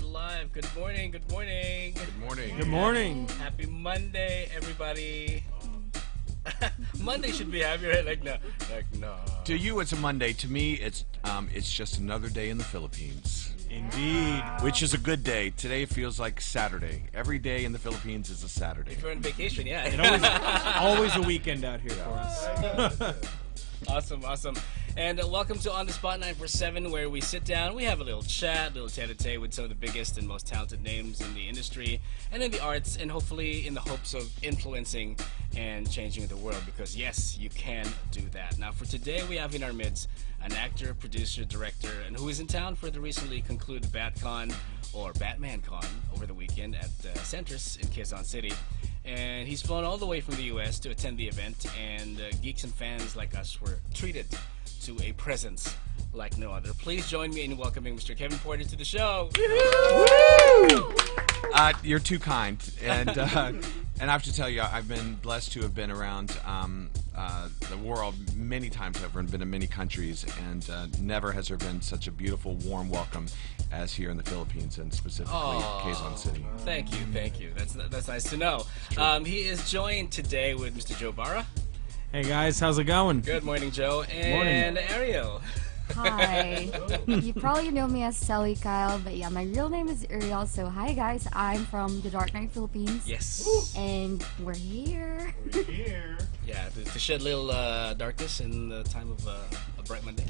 live. Good morning. Good morning. Good morning. Good morning. Happy Monday, everybody. Monday should be happy, right? Like no. To you, it's a Monday. To me, it's just another day in the Philippines, Indeed. which is a good day. Today feels like Saturday. Every day in the Philippines is a Saturday. If you're on vacation, yeah. And always a weekend out here for us. Awesome. And welcome to On the Spot 947, where we sit down, we have a little chat, little tete-a-tete with some of the biggest and most talented names in the industry and in the arts, and hopefully in the hopes of influencing and changing the world, because yes, you can do that. Now for today, we have in our midst an actor, producer, director, and who is in town for the recently concluded BatCon, or BatmanCon, over the weekend at Centris in Quezon City. And he's flown all the way from the U.S. to attend the event, and geeks and fans like us were treated to a presence like no other. Please join me in welcoming Mr. Kevin Porter to the show. You're too kind, and I have to tell you, I've been blessed to have been around the world many times over and been in many countries, and never has there been such a beautiful, warm welcome as here in the Philippines, and specifically Quezon City. Thank you. That's nice to know. He is joined today with Mr. Joe Barra. Hey guys, how's it going? Good morning, Joe. And Morning. Ariel. Hi. You probably know me as Sally Kyle, but yeah, my real name is Ariel. So hi guys, I'm from the Dark Knight Philippines. Yes. And we're here. Yeah, to shed a little darkness in the time of a bright Monday.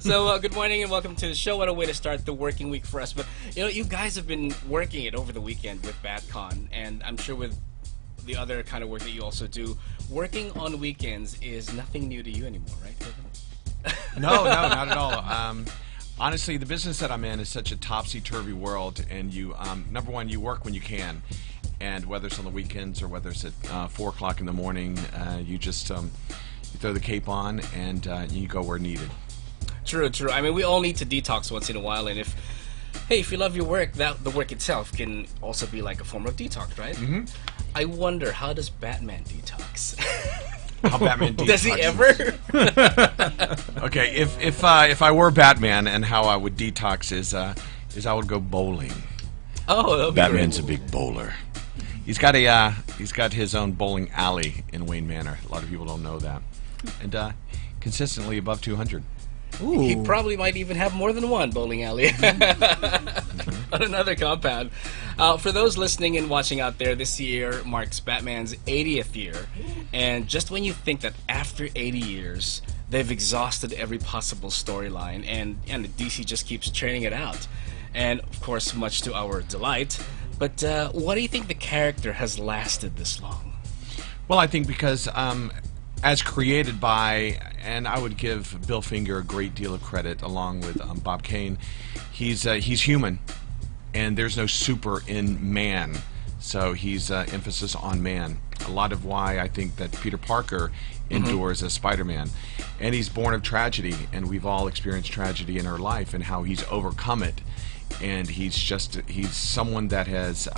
So good morning and welcome to the show. What a way to start the working week for us. But you guys have been working it over the weekend with BatCon, and I'm sure with the other kind of work that you also do, working on weekends is nothing new to you anymore, right, Kevin? No, not at all. Honestly, the business that I'm in is such a topsy-turvy world, and you, number one, you work when you can, and whether it's on the weekends or whether it's at 4 o'clock in the morning, you just you throw the cape on and you go where needed. True. I mean, we all need to detox once in a while, and if you love your work, the work itself can also be like a form of detox, right? Mm-hmm. I wonder, how does Batman detox? How Batman detoxes. Does he ever? Okay, if I were Batman, and how I would detox is I would go bowling. Oh, that'd be Batman's great. a big bowler. He's got his own bowling alley in Wayne Manor. A lot of people don't know that, and consistently above 200. Ooh. He probably might even have more than one bowling alley on another compound. For those listening and watching out there, this year marks Batman's 80th year. And just when you think that after 80 years, they've exhausted every possible storyline, and the DC just keeps churning it out. And, of course, much to our delight. But what do you think the character has lasted this long? Well, I think because as created by, and I would give Bill Finger a great deal of credit, along with Bob Kane, he's human, and there's no super in man, so he's emphasis on man. A lot of why I think that Peter Parker endures as Spider-Man, and he's born of tragedy, and we've all experienced tragedy in our life, and how he's overcome it, and he's someone that has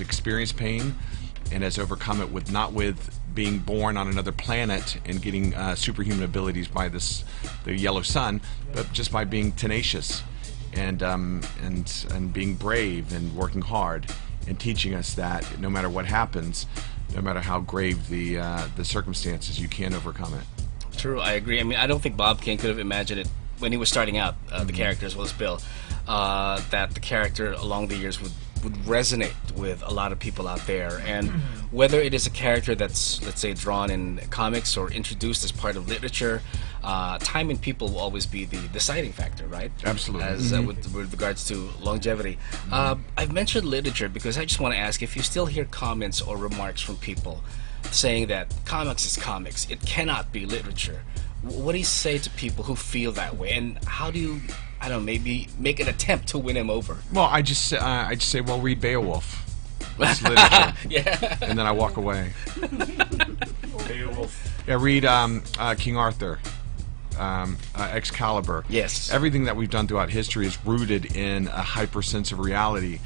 experienced pain and has overcome it not with being born on another planet and getting superhuman abilities by the yellow sun, but just by being tenacious and being brave and working hard, and teaching us that no matter what happens, no matter how grave the circumstances, you can overcome it. True, I agree. I mean, I don't think Bob Kane could have imagined it when he was starting out, the character as well as Bill, that the character along the years would resonate with a lot of people out there. And whether it is a character that's, let's say, drawn in comics or introduced as part of literature, time and people will always be the deciding factor, right? Absolutely. As with regards to longevity. I've mentioned literature because I just want to ask if you still hear comments or remarks from people saying that comics is comics, it cannot be literature. What do you say to people who feel that way, and how do you, I don't know, maybe make an attempt to win him over? Well, I just say, well, read Beowulf. That's literature. Yeah. And then I walk away. Beowulf. Yeah, read King Arthur, Excalibur. Yes. Everything that we've done throughout history is rooted in a hyper sense of reality,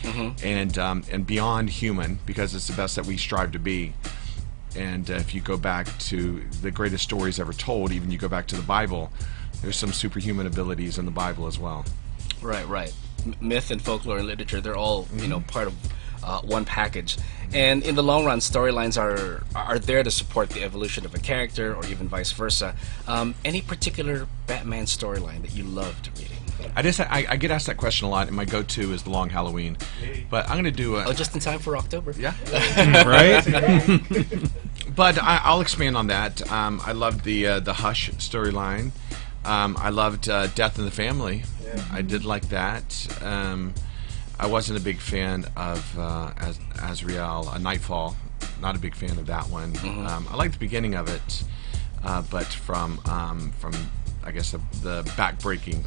and beyond human, because it's the best that we strive to be. And if you go back to the greatest stories ever told, even you go back to the Bible, there's some superhuman abilities in the Bible as well. Right. myth and folklore and literature, they're all part of one package. And in the long run, storylines are there to support the evolution of a character, or even vice versa. Any particular Batman storyline that you loved reading? I get asked that question a lot, and my go-to is The Long Halloween. But I'm going to do a... just in time for October. Yeah. Right? But I'll expand on that. I loved the Hush storyline. I loved Death in the Family. Yeah. I did like that. I wasn't a big fan of Azrael, Nightfall. Not a big fan of that one. I liked the beginning of it, but from I guess the back-breaking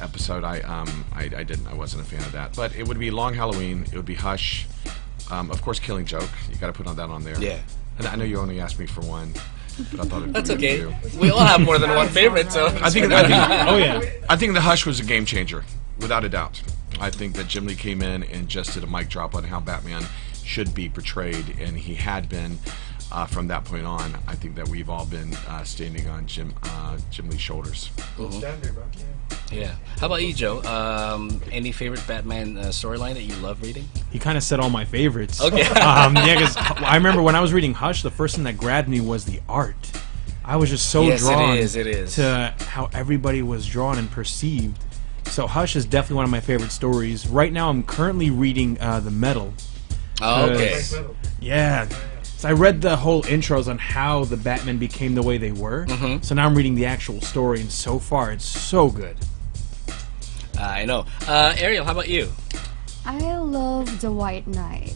episode, I didn't. I wasn't a fan of that. But it would be Long Halloween. It would be Hush. Of course, Killing Joke. You got to put that on there. Yeah. And I know you only asked me for one. But I thought it'd That's be okay. you. We all have more than one favorite, so I think Oh yeah. I think the Hush was a game changer, without a doubt. I think that Jim Lee came in and just did a mic drop on how Batman should be portrayed, and he had been from that point on. I think that we've all been standing on Jim Lee's shoulders. Standard, bro. Yeah. How about you, Joe? Any favorite Batman storyline that you love reading? He kind of said all my favorites. Okay. Yeah, because I remember when I was reading Hush, the first thing that grabbed me was the art. I was just so drawn it is. to how everybody was drawn and perceived. So Hush is definitely one of my favorite stories. Right now, I'm currently reading The Metal. Oh, okay. Yeah. So I read the whole intros on how the Batman became the way they were. So now I'm reading the actual story, and so far it's so good. I know. Ariel, how about you? I love The White Knight.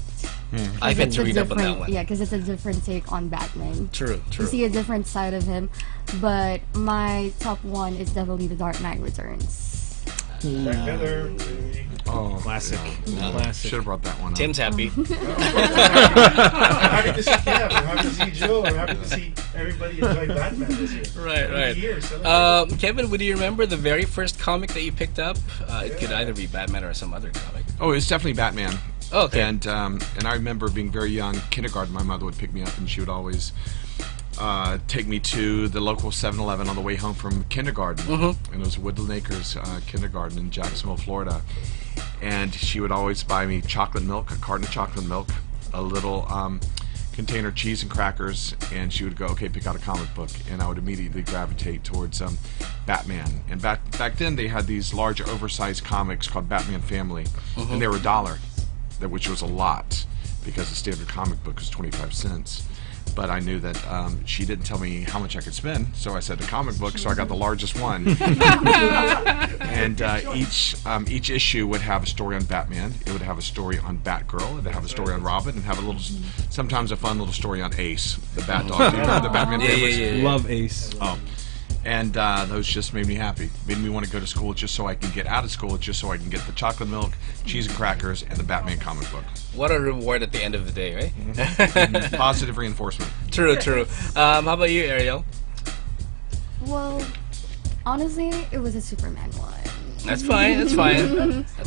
I've had to read up on that one. Yeah, because it's a different take on Batman. True. You see a different side of him. But my top one is definitely The Dark Knight Returns. Oh, Classic. yeah. Classic. Should have brought that one up. Tim's happy. I'm happy to see Kev. I'm happy to see Joe. I'm happy to see everybody enjoy Batman this year. Right. Years, Kevin, would you remember the very first comic that you picked up? It could either be Batman or some other comic. Oh, it's definitely Batman. Oh, okay. And I remember being very young, kindergarten. My mother would pick me up, and she would always take me to the local 7-Eleven on the way home from kindergarten. And it was Woodland Acres Kindergarten in Jacksonville, Florida. And she would always buy me chocolate milk, a carton of chocolate milk, a little container of cheese and crackers, and she would go, okay, pick out a comic book. And I would immediately gravitate towards Batman. And back then they had these large oversized comics called Batman Family, and they were $1, which was a lot because the standard comic book was 25 cents. But I knew that she didn't tell me how much I could spend, so I said the comic book, so I got the largest one. And each issue would have a story on Batman. It would have a story on Batgirl. It would have a story on Robin, and have a little, sometimes a fun little story on Ace, the Bat Dog. Do you remember the Batman families? Yeah. Love Ace. Oh. And those just made me happy. Made me want to go to school just so I can get out of school, just so I can get the chocolate milk, cheese and crackers, and the Batman comic book. What a reward at the end of the day, right? Positive reinforcement. True. How about you, Ariel? Well, honestly, it was a Superman one. That's fine. At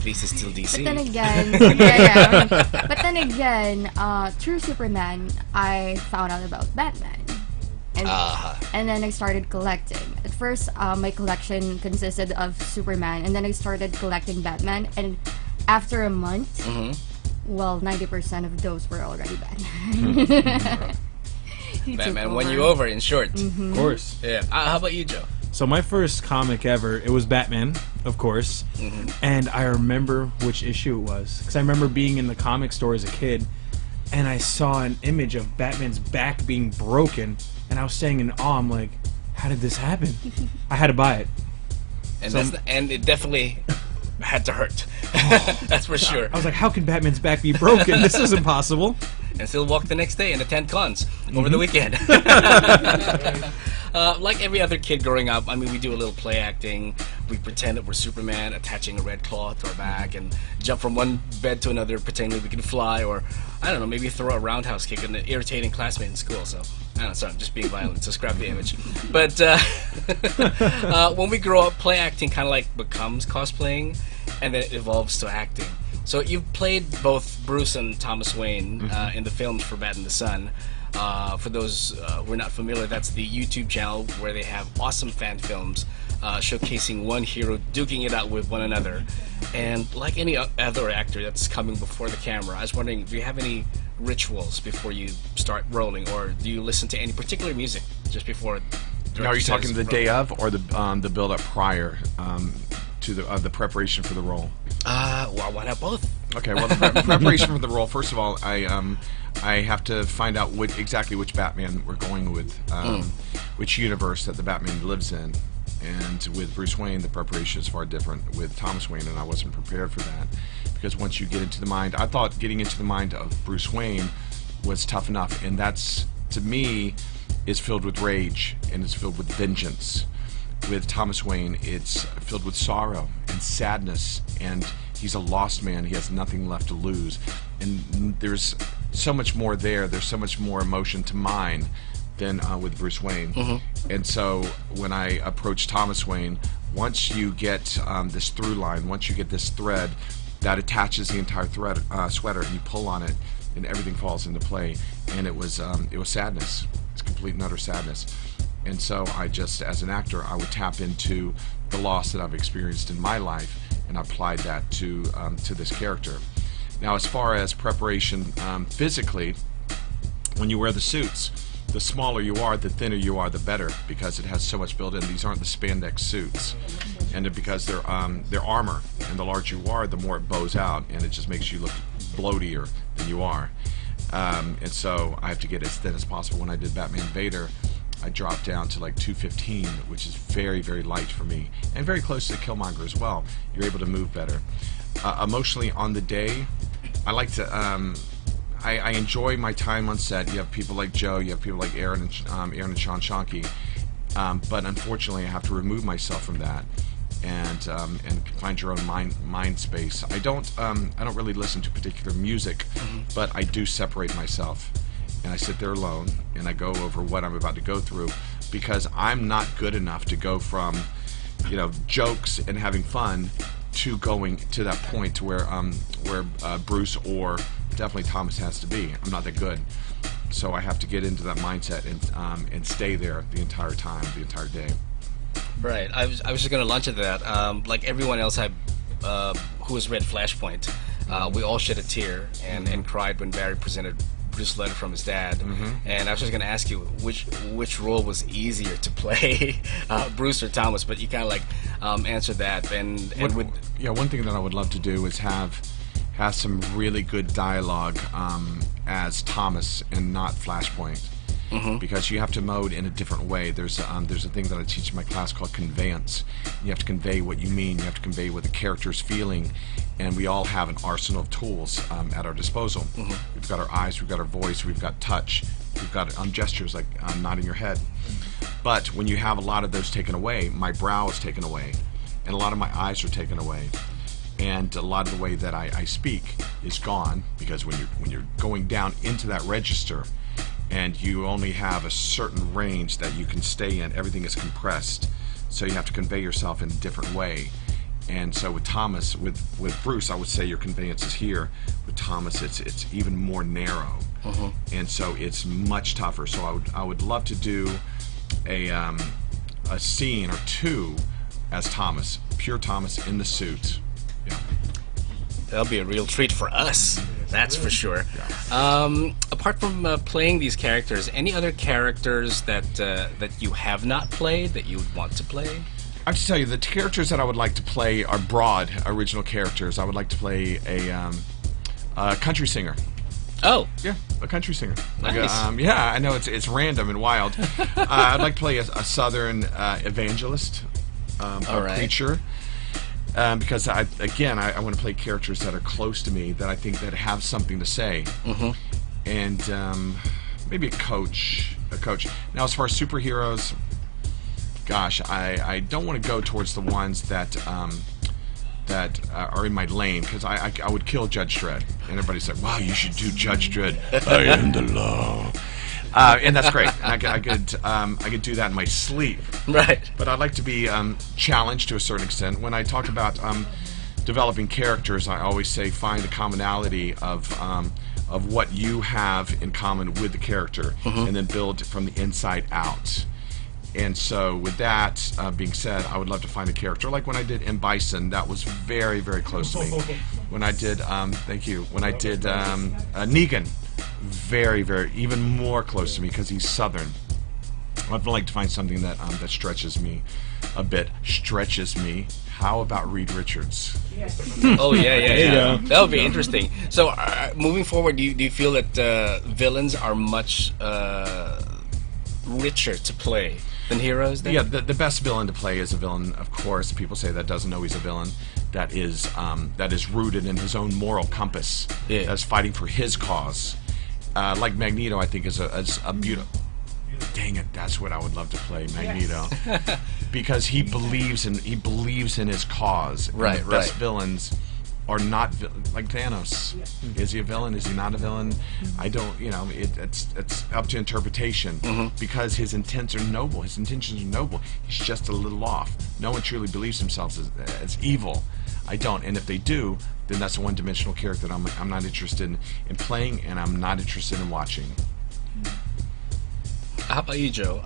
least it's still DC. But then again, But then again, through Superman, I found out about Batman. And then I started collecting. At first, my collection consisted of Superman, and then I started collecting Batman. And after a month, well, 90% of those were already Batman. Batman won you over, in short. Of course. Yeah. How about you, Joe? So my first comic ever, it was Batman, of course. And I remember which issue it was. Because I remember being in the comic store as a kid, and I saw an image of Batman's back being broken. And I was staying in awe. I'm like, how did this happen? I had to buy it. And and it definitely had to hurt. That's for sure. I was like, how can Batman's back be broken? This is impossible. And still walk the next day and attend cons over the weekend. Like every other kid growing up, I mean, we do a little play acting. We pretend that we're Superman, attaching a red cloth to our back and jump from one bed to another, pretending we can fly, or, I don't know, maybe throw a roundhouse kick at an irritating classmate in school. So, I don't know, sorry, I'm just being violent, so scrap the image. But when we grow up, play acting kind of like becomes cosplaying, and then it evolves to acting. So you've played both Bruce and Thomas Wayne in the films for Bat in the Sun. For those who are not familiar, that's the YouTube channel where they have awesome fan films showcasing one hero duking it out with one another. And like any other actor that's coming before the camera, I was wondering, do you have any rituals before you start rolling, or do you listen to any particular music just before? Now, are you talking the day of, or the build up prior to the preparation for the role? Well, why not both? Okay, well, the preparation for the role. First of all, I have to find out exactly which Batman we're going with, which universe that the Batman lives in. And with Bruce Wayne, the preparation is far different with Thomas Wayne, and I wasn't prepared for that. Because once you get into the mind, I thought getting into the mind of Bruce Wayne was tough enough, and that's, to me, is filled with rage, and it's filled with vengeance. With Thomas Wayne, it's filled with sorrow and sadness, and he's a lost man. He has nothing left to lose. And there's so much more there. There's so much more emotion to mine than with Bruce Wayne. And so when I approach Thomas Wayne, once you get this through line, once you get this thread that attaches the entire sweater, and you pull on it, and everything falls into play. And it was sadness. It's complete and utter sadness. And so I just, as an actor, I would tap into the loss that I've experienced in my life, and I applied that to this character. Now, as far as preparation physically, when you wear the suits, the smaller you are, the thinner you are, the better, because it has so much built in. These aren't the spandex suits, and because they're armor, and the larger you are, the more it bows out, and it just makes you look bloatier than you are. And so I have to get as thin as possible. When I did Batman Vader, I dropped down to like 215, which is very, very light for me, and very close to Killmonger as well. You're able to move better. Emotionally, on the day, I like to. I enjoy my time on set. You have people like Joe, you have people like Aaron and Sean Shanky, but unfortunately, I have to remove myself from that and find your own mind space. I don't really listen to particular music, but I do separate myself, and I sit there alone and I go over what I'm about to go through, because I'm not good enough to go from, jokes and having fun to going to that point to where Bruce or definitely Thomas has to be. I'm not that good, so I have to get into that mindset and stay there the entire time, the entire day. Right. I was just gonna launch into that. Like everyone else who has read Flashpoint, we all shed a tear and cried when Barry presented Bruce's letter from his dad. And I was just gonna ask you which role was easier to play, Bruce or Thomas, but you kind of like answered that. One thing that I would love to do is have some really good dialogue as Thomas and not Flashpoint, because you have to mode in a different way. There's a thing that I teach in my class called conveyance. You have to convey what you mean. You have to convey what the character's feeling, and we all have an arsenal of tools at our disposal. We've got our eyes, we've got our voice, we've got touch, we've got gestures like nodding your head. But when you have a lot of those taken away, my brow is taken away, and a lot of my eyes are taken away. And a lot of the way that I speak is gone, because when you're going down into that register and you only have a certain range that you can stay in, everything is compressed, so you have to convey yourself in a different way. And so with Thomas, with Bruce, I would say your conveyance is here. With Thomas, it's even more narrow, and so it's much tougher. So I would love to do a scene or two as Thomas, pure Thomas in the suit. Yeah. That'll be a real treat for us, that's for sure. Apart from playing these characters, any other characters that you have not played that you would want to play? I have to tell you, the characters that I would like to play are broad, original characters. I would like to play a country singer. Oh. Yeah, a country singer. Nice. Yeah, I know it's random and wild. I'd like to play a southern evangelist, All right. preacher. Because I want to play characters that are close to me, that I think that have something to say, and maybe a coach. Now, as far as superheroes, gosh, I don't want to go towards the ones that are in my lane, because I would kill Judge Dredd, and everybody's like, "Wow, you should do Judge Dredd." I am the law. And that's great. I could do that in my sleep. Right. But I'd like to be challenged to a certain extent. When I talk about developing characters, I always say find the commonality of what you have in common with the character, and then build from the inside out. And so, with that being said, I would love to find a character like when I did M. Bison. That was very, very close to me. When I did, thank you. When I did Negan, very, very, even more close to me because he's Southern. I'd like to find something that that stretches me a bit. Stretches me. How about Reed Richards? Oh yeah. That would be interesting. So, moving forward, do you feel that villains are much richer to play than heroes? Then? Yeah, the best villain to play is a villain. Of course, people say that doesn't know he's a villain. That is rooted in his own moral compass. Yeah. That's fighting for his cause. Like Magneto, I think is a beautiful. Dang it, that's what I would love to play, Magneto, because he believes in his cause. And Right, the best right. villains are not like Thanos. Is he a villain? Is he not a villain? I don't. It's up to interpretation. Because his intents are noble. His intentions are noble. He's just a little off. No one truly believes themselves as evil. I don't. And if they do, then that's a one-dimensional character that I'm not interested in playing, and I'm not interested in watching. How about you, Joe?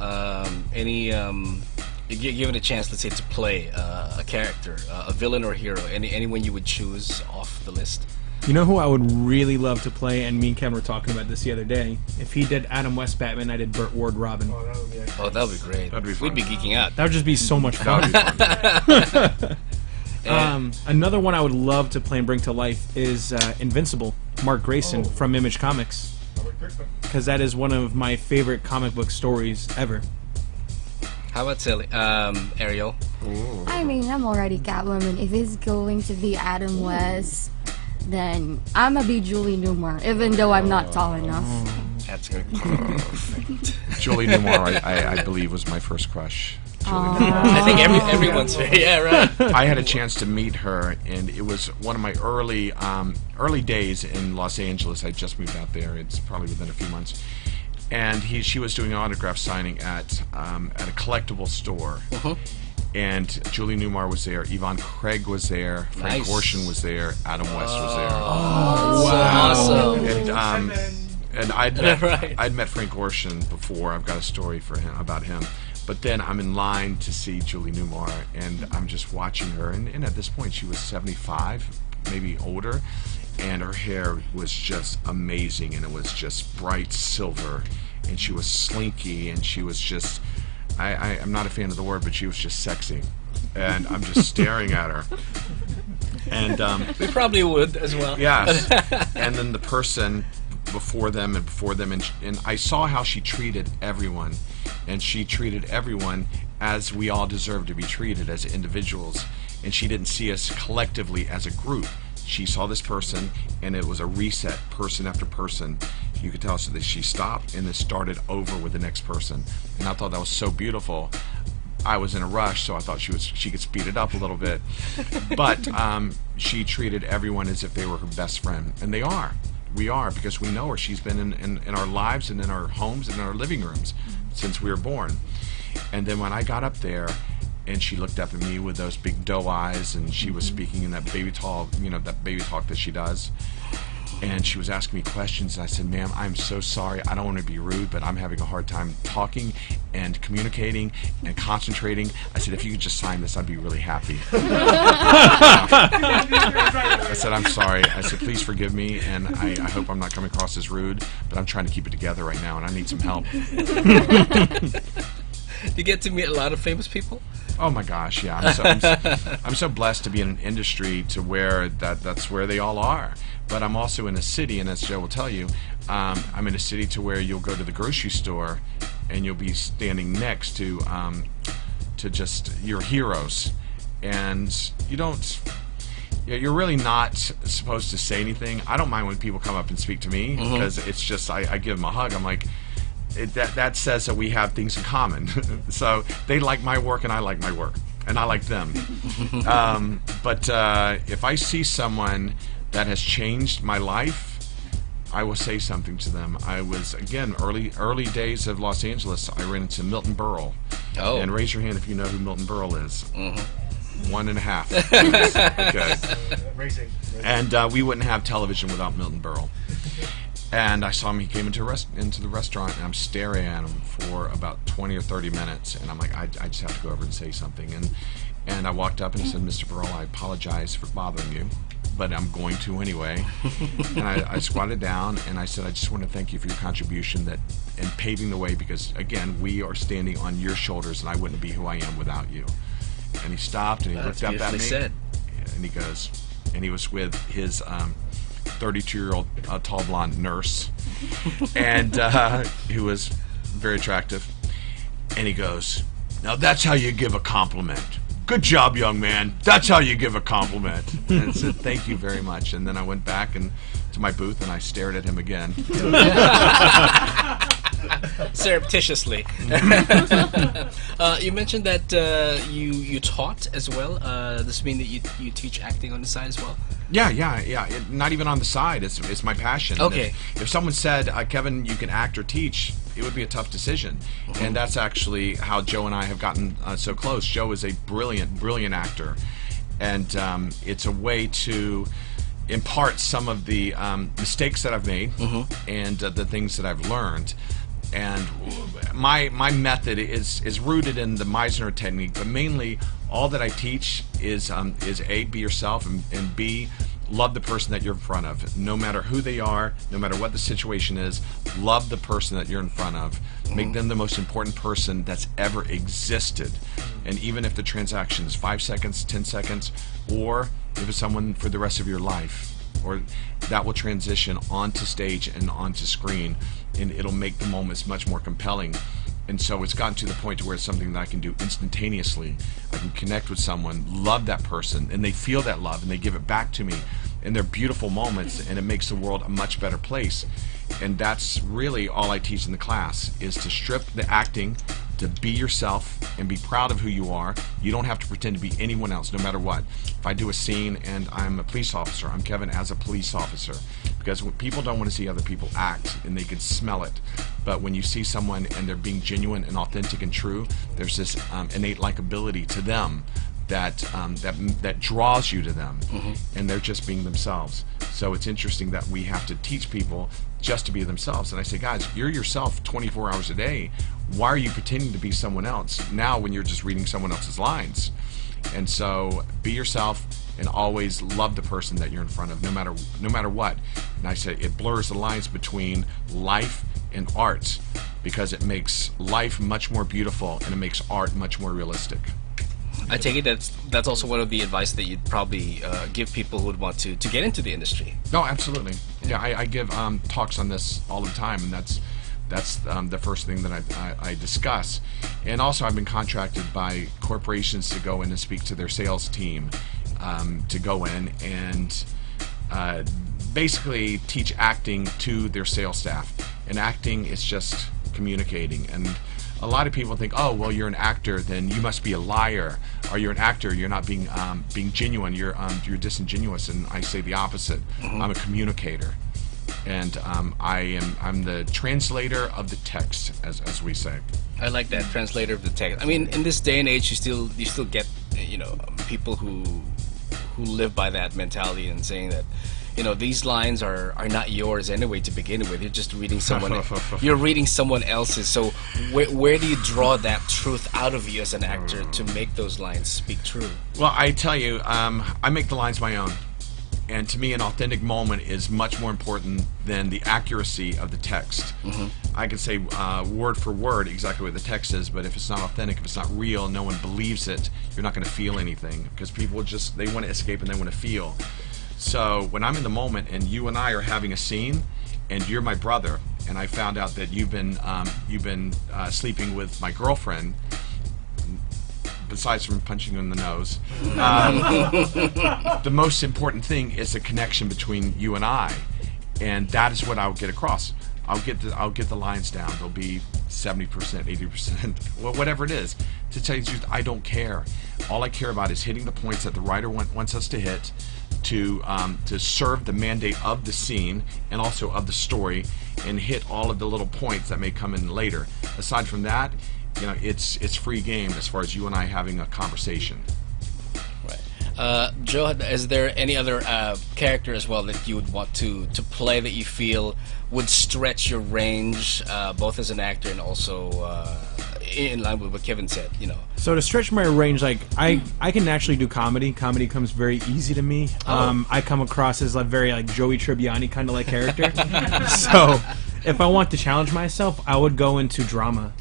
Given a chance, let's say, to play a character, a villain or a hero, anyone you would choose off the list? You know who I would really love to play, and me and Ken were talking about this the other day? If he did Adam West Batman, I did Burt Ward Robin. Oh, that would be excellent. Oh, that would be great. That'd be fun. We'd be geeking out. That would just be so much fun. That would be fun. Another one I would love to play and bring to life is Invincible, Mark Grayson Oh. from Image Comics, Robert Kirkman. because that is one of my favorite comic book stories ever. How about Ariel? I mean, I'm already Catwoman. If it's going to be Adam West, then I'm a be Julie Newmar, even though I'm not tall enough. That's perfect. Julie Newmar, I believe, was my first crush. I think everyone's yeah, right. I had a chance to meet her, and it was one of my early days in Los Angeles. I just moved out there. It's probably within a few months. And she was doing an autograph signing at a collectible store. And Julie Newmar was there. Yvonne Craig was there. Frank Nice. Gorshin was there. Adam West was there. Oh, wow. Awesome. And Right. I'd met Frank Gorshin before. I've got a story about him. But then I'm in line to see Julie Newmar, and I'm just watching her. And at this point, she was 75, maybe older, and her hair was just amazing, and it was just bright silver, and she was slinky, and she was just, I'm not a fan of the word, but she was just sexy. And I'm just staring at her. And We probably would as well. yes. And then the person before them, and I saw how she treated everyone, and she treated everyone as we all deserve to be treated as individuals, and she didn't see us collectively as a group. She saw this person, and it was a reset, person after person. You could tell so that she stopped and then started over with the next person, and I thought that was so beautiful. I was in a rush, so I thought she could speed it up a little bit, but she treated everyone as if they were her best friend, and they are. We are, because we know her. She's been in our lives and in our homes and in our living rooms since we were born. And then when I got up there, and she looked up at me with those big doe eyes, and she was speaking in that baby talk, that baby talk that she does. And she was asking me questions, and I said, "Ma'am, I'm so sorry. I don't want to be rude, but I'm having a hard time talking and communicating and concentrating." I said, "If you could just sign this, I'd be really happy." I said, "I'm sorry." I said, "Please forgive me, and I hope I'm not coming across as rude, but I'm trying to keep it together right now, and I need some help." You get to meet a lot of famous people? Oh my gosh, yeah. I'm so blessed to be in an industry to where that's where they all are. But I'm also in a city, and as Joe will tell you, I'm in a city to where you'll go to the grocery store, and you'll be standing next to just your heroes, and you're really not supposed to say anything. I don't mind when people come up and speak to me, because it's just I give them a hug. I'm like, that says that we have things in common. So they like my work, and I like my work, and I like them. But if I see someone that has changed my life, I will say something to them. I was, again, early days of Los Angeles, I ran into Milton Berle. Oh. And raise your hand if you know who Milton Berle is. 1.5. Okay. Racing. And we wouldn't have television without Milton Berle. And I saw him. He came into the restaurant, and I'm staring at him for about 20 or 30 minutes. And I'm like, I just have to go over and say something. And I walked up and I said, Mr. Burrell, I apologize for bothering you, but I'm going to anyway. And I squatted down and I said, I just want to thank you for your contribution and paving the way, because again, we are standing on your shoulders, and I wouldn't be who I am without you. And he stopped and he looked up at me. Said. And he goes, and he was with his 32-year-old tall blonde nurse, and who was very attractive. And he goes, now that's how you give a compliment. Good job, young man. That's how you give a compliment. And I said, thank you very much. And then I went back to my booth and I stared at him again. Surreptitiously. You mentioned that you taught as well. Does this mean that you teach acting on the side as well? Yeah. Not even on the side. It's my passion. Okay. If someone said, Kevin, you can act or teach, it would be a tough decision. And that's actually how Joe and I have gotten so close. Joe is a brilliant actor. And it's a way to impart some of the mistakes that I've made and the things that I've learned. And my method is rooted in the Meisner technique, but mainly all that I teach is A, be yourself, and B, love the person that you're in front of. No matter who they are, no matter what the situation is, love the person that you're in front of. Make them the most important person that's ever existed. And even if the transaction is 5 seconds, 10 seconds, or if it's someone for the rest of your life, or that will transition onto stage and onto screen, and it'll make the moments much more compelling. And so it's gotten to the point to where it's something that I can do instantaneously. I can connect with someone, love that person, and they feel that love, and they give it back to me. And they're beautiful moments, and it makes the world a much better place. And that's really all I teach in the class, is to strip the acting, to be yourself and be proud of who you are. You don't have to pretend to be anyone else, no matter what. If I do a scene and I'm a police officer, I'm Kevin as a police officer. Because people don't want to see other people act, and they can smell it. But when you see someone and they're being genuine and authentic and true, there's this innate likability to them that draws you to them, and they're just being themselves. So it's interesting that we have to teach people just to be themselves. And I say, guys, you're yourself 24 hours a day. Why are you pretending to be someone else now when you're just reading someone else's lines? And so be yourself and always love the person that you're in front of, no matter what. And I say it blurs the lines between life and art, because it makes life much more beautiful and it makes art much more realistic. I take it that's also one of the advice that you'd probably give people who would want to get into the industry. No, absolutely. Yeah, I give talks on this all the time, and that's the first thing that I discuss. And also I've been contracted by corporations to go in and speak to their sales team, to go in and basically teach acting to their sales staff. And acting is just communicating. And a lot of people think, oh, well, you're an actor, then you must be a liar. Or you're an actor, you're not being genuine, you're disingenuous. And I say the opposite. I'm a communicator. And I'm the translator of the text, as we say. I like that, translator of the text. I mean, in this day and age, you still get people who live by that mentality and saying that these lines are not yours anyway to begin with. You're just reading you're reading someone else's. So where do you draw that truth out of you as an actor to make those lines speak true? Well, I tell you, I make the lines my own. And to me, an authentic moment is much more important than the accuracy of the text. I can say word for word exactly what the text is, but if it's not authentic, if it's not real, no one believes it, you're not going to feel anything, because people they want to escape and they want to feel. So when I'm in the moment and you and I are having a scene, and you're my brother, and I found out that you've been sleeping with my girlfriend, besides from punching you in the nose, the most important thing is the connection between you and I, and that is what I'll get across. I'll get the lines down. They'll be 70%, 80%, whatever it is. To tell you the truth, I don't care. All I care about is hitting the points that the writer wants us to hit, to serve the mandate of the scene and also of the story, and hit all of the little points that may come in later. Aside from that, it's free game as far as you and I having a conversation. Right. Joe, is there any other character as well that you would want to play that you feel would stretch your range, both as an actor and also in line with what Kevin said? You know. So to stretch my range, like I can actually do comedy. Comedy comes very easy to me. I come across as a very like Joey Tribbiani kind of like character. So if I want to challenge myself, I would go into drama,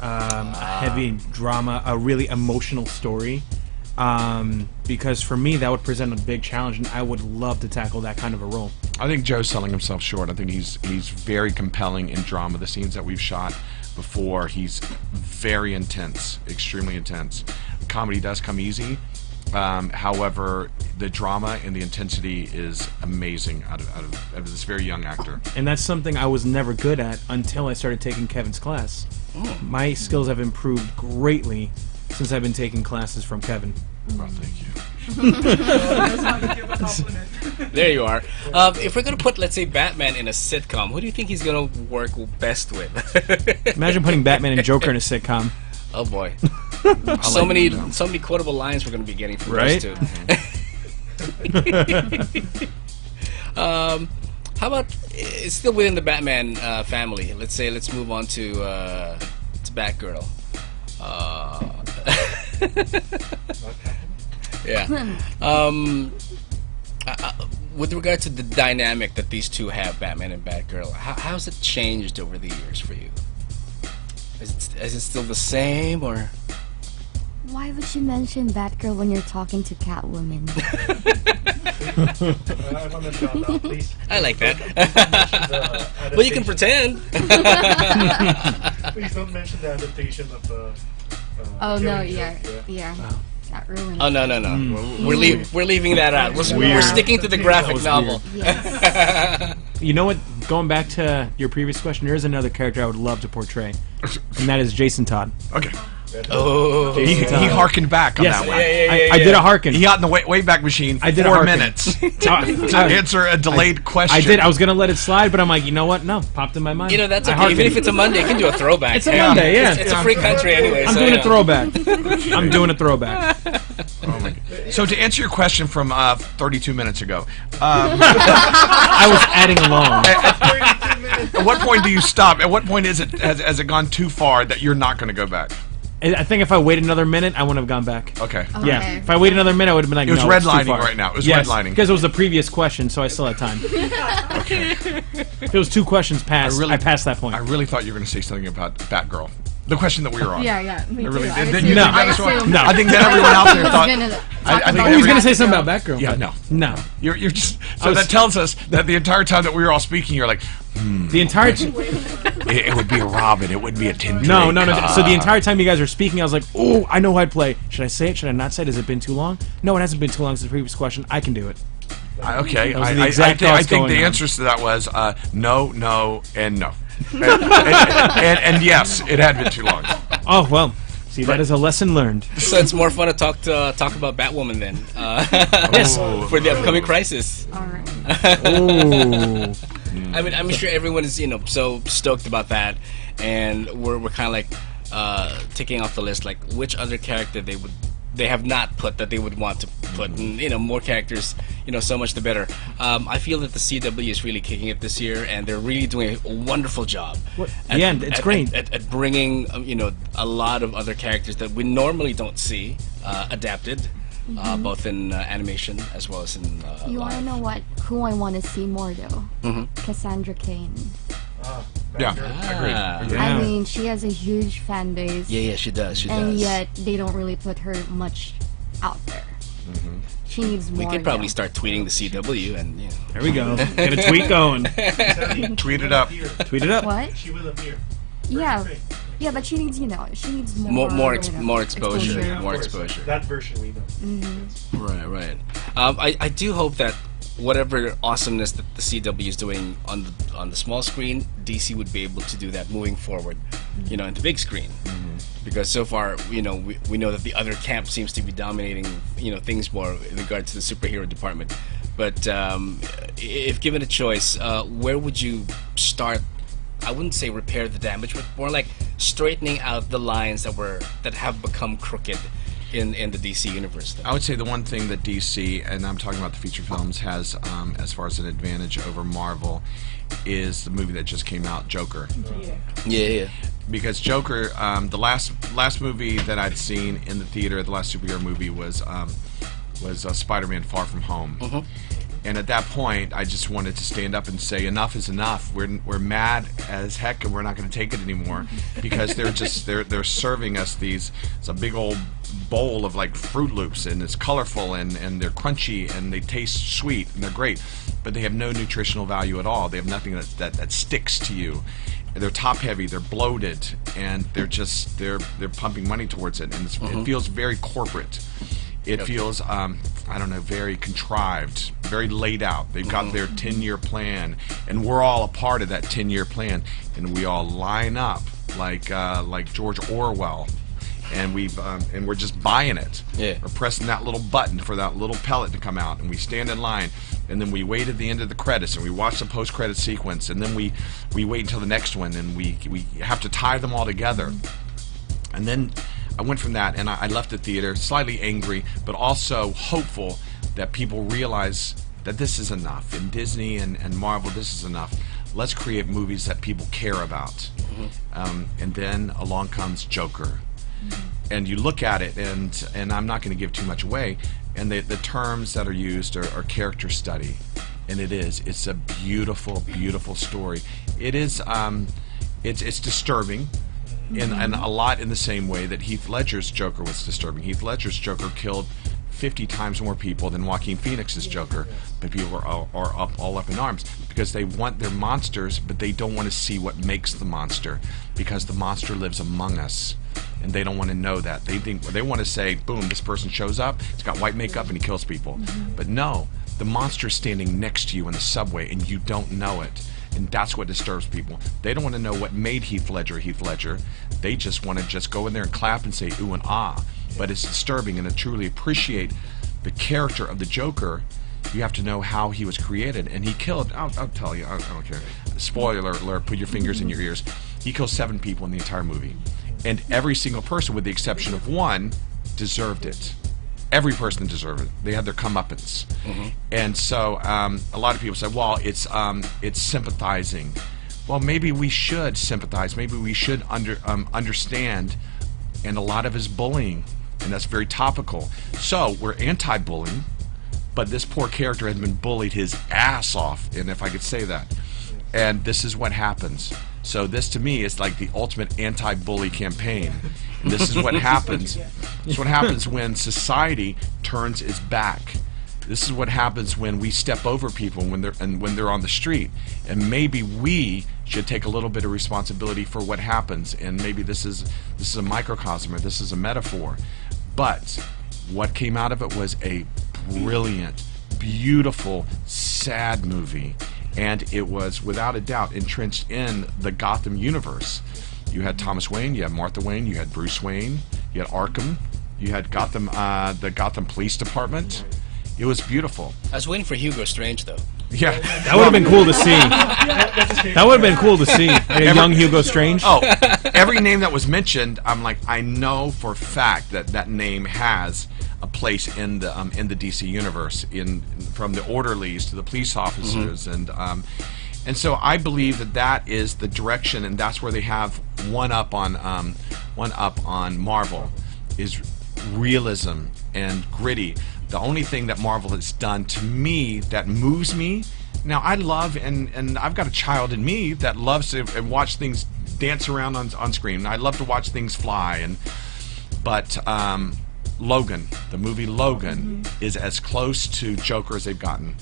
a heavy drama, a really emotional story. Because for me that would present a big challenge, and I would love to tackle that kind of a role. I think Joe's selling himself short. I think he's very compelling in drama. The scenes that we've shot before, he's very intense, extremely intense. Comedy does come easy. However, the drama and the intensity is amazing out of this very young actor. And that's something I was never good at until I started taking Kevin's class. My skills have improved greatly since I've been taking classes from Kevin. Well, thank you. There you are. If we're gonna put, let's say, Batman in a sitcom, who do you think he's gonna work best with? Imagine putting Batman and Joker in a sitcom. Oh boy, so many quotable lines we're gonna be getting from Right? those two. How about still within the Batman family? Let's move on to Batgirl. Yeah. With regard to the dynamic that these two have, Batman and Batgirl, how's it changed over the years for you? Is it still the same, or? Why would you mention Batgirl when you're talking to Catwoman? I want to shout out, please. I like that. Well, Well, you can pretend. Please don't mention the adaptation of Oh no, Killing yeah, Joke, yeah. That ruined. Oh no. We're leaving that out. We're sticking to the graphic novel. Yes. You know what? Going back to your previous question, there is another character I would love to portray, and that is Jason Todd. Okay. Oh. He harkened back on Yes, that one. I did a harken. He got in the Wayback Machine for I did a 4 harken. minutes to answer a delayed question. I did. I was gonna let it slide, but I'm like, you know what? No, popped in my mind. You know, that's I okay. harkened. Even if it's a Monday, you can do a throwback. It's a Monday, yeah. It's a free country anyway. I'm so, doing you a know. throwback. I'm doing a throwback. Oh my God. So to answer your question from 32 minutes ago, I was adding along. 32 minutes. at what point do you stop? At what point has it gone too far that you're not going to go back? I think if I waited another minute, I wouldn't have gone back. Okay. Yeah. Okay. If I waited another minute, I would have been like, It was no, it's too redlining far. right now. It was Yes, redlining. because it was the previous question, so I still had time. If it was 2 questions past, I passed that point. I really thought you were going to say something about Batgirl. The question that we were on. Yeah. Me I really too. did. I Then you No. think that as well? assumed- No. I think that everyone out there was thought. gonna I talk think about I was every- going to say something about Batgirl. Yeah, but no. No. You're just. So was- that tells us that the entire time that we were all speaking, you're like, The entire it would be a Robin. It wouldn't be a Tim Drake. No. So the entire time you guys are speaking, I was like, "Oh, I know who I'd play. Should I say it? Should I not say it? Has it been too long? No, it hasn't been too long since the previous question. I can do it." Okay. Those are the I exact think thoughts the going on. answers to that was no, no, and no. and yes, it had been too long. Oh well. See, that is a lesson learned. So it's more fun to talk about Batwoman then. Yes. For the upcoming crisis. All right. Oh. I mean, I'm sure everyone is, so stoked about that, and we're kind of like ticking off the list, like which other character they have not put that they would want to put, and more characters, so much the better. I feel that the CW is really kicking it this year, and they're really doing a wonderful job. Yeah, it's great. At bringing a lot of other characters that we normally don't see adapted. Both in animation as well as in You want to live. know who I want to see more though? Cassandra Cain. Yeah. Ah. Yeah. I mean, she has a huge fan base. Yeah, she does. She and does. yet they don't really put her much out there. She needs more. We could probably though. start tweeting the CW, and There we go. Get a tweet going. Tweet it up. Tweet it up. What? She will appear. Yeah, yeah, but she needs, she needs more. more exposure. exposure, more Of course, exposure. That version we know. Right. I do hope that whatever awesomeness that the CW is doing on the small screen, DC would be able to do that moving forward, in the big screen. Because so far, we know that the other camp seems to be dominating, things more in regard to the superhero department. But if given a choice, where would you start? I wouldn't say repair the damage, but more like straightening out the lines that have become crooked in the DC universe, though? I would say the one thing that DC, and I'm talking about the feature films, has as far as an advantage over Marvel is the movie that just came out, Joker. Yeah. Because Joker, the last movie that I'd seen in the theater, the last superhero movie was Spider-Man: Far From Home. And at that point, I just wanted to stand up and say, enough is enough. We're mad as heck, and we're not going to take it anymore, because they're serving us it's a big old bowl of like Fruit Loops, and it's colorful, and they're crunchy, and they taste sweet, and they're great, but they have no nutritional value at all. They have nothing that sticks to you. They're top heavy, they're bloated, and they're pumping money towards it, and it feels very corporate. It feels, I don't know, very contrived, very laid out. They've got their 10-year plan, and we're all a part of that 10-year plan, and we all line up like George Orwell, and we're just buying it. Yeah. We're pressing that little button for that little pellet to come out, and we stand in line, and then we wait at the end of the credits, and we watch the post-credit sequence, and then we wait until the next one, and we have to tie them all together, and then I went from that, and I left the theater slightly angry, but also hopeful that people realize that this is enough. In Disney and Marvel, this is enough. Let's create movies that people care about. And then along comes Joker. And you look at it, and I'm not going to give too much away, and the terms that are used are character study. And it's a beautiful, beautiful story. It is, it's disturbing. And a lot in the same way that Heath Ledger's Joker was disturbing. Heath Ledger's Joker killed 50 times more people than Joaquin Phoenix's Joker, but people are all up in arms because they want their monsters, but they don't want to see what makes the monster, because the monster lives among us, and they don't want to know that. They want to say, boom, this person shows up, he's got white makeup, and he kills people. But no, the monster's standing next to you in the subway, and you don't know it. And that's what disturbs people. They don't want to know what made Heath Ledger Heath Ledger. They just want to go in there and clap and say ooh and ah. But it's disturbing, and to truly appreciate the character of the Joker, you have to know how he was created. And he killed, I'll tell you, I don't care. Spoiler alert, put your fingers in your ears. He killed 7 people in the entire movie. And every single person, with the exception of one, deserved it. Every person deserved it. They had their comeuppance. And so a lot of people say, well, it's sympathizing. Well, maybe we should sympathize. Maybe we should understand. And a lot of his bullying, and that's very topical. So we're anti-bullying, but this poor character had been bullied his ass off, and if I could say that. And this is what happens. So this, to me, is like the ultimate anti-bully campaign. And this is what happens. This is what happens when society turns its back. This is what happens when we step over people when they're on the street. And maybe we should take a little bit of responsibility for what happens. And maybe this is a microcosm, or this is a metaphor. But what came out of it was a brilliant, beautiful, sad movie. And it was, without a doubt, entrenched in the Gotham universe. You had Thomas Wayne, you had Martha Wayne, you had Bruce Wayne, you had Arkham, you had Gotham, the Gotham Police Department. It was beautiful. I was waiting for Hugo Strange, though. Yeah, that would have been cool to see. That would have been cool to see. Like a young Hugo Strange. Oh, every name that was mentioned, I'm like, I know for a fact that name has a place in the DC universe, from the orderlies to the police officers, and so I believe that is the direction, and that's where they have one up on Marvel, is realism and gritty. The only thing that Marvel has done to me that moves me, now I love, and I've got a child in me that loves to watch things dance around on screen. I love to watch things fly, but Logan, the movie Logan, is as close to Joker as they've gotten.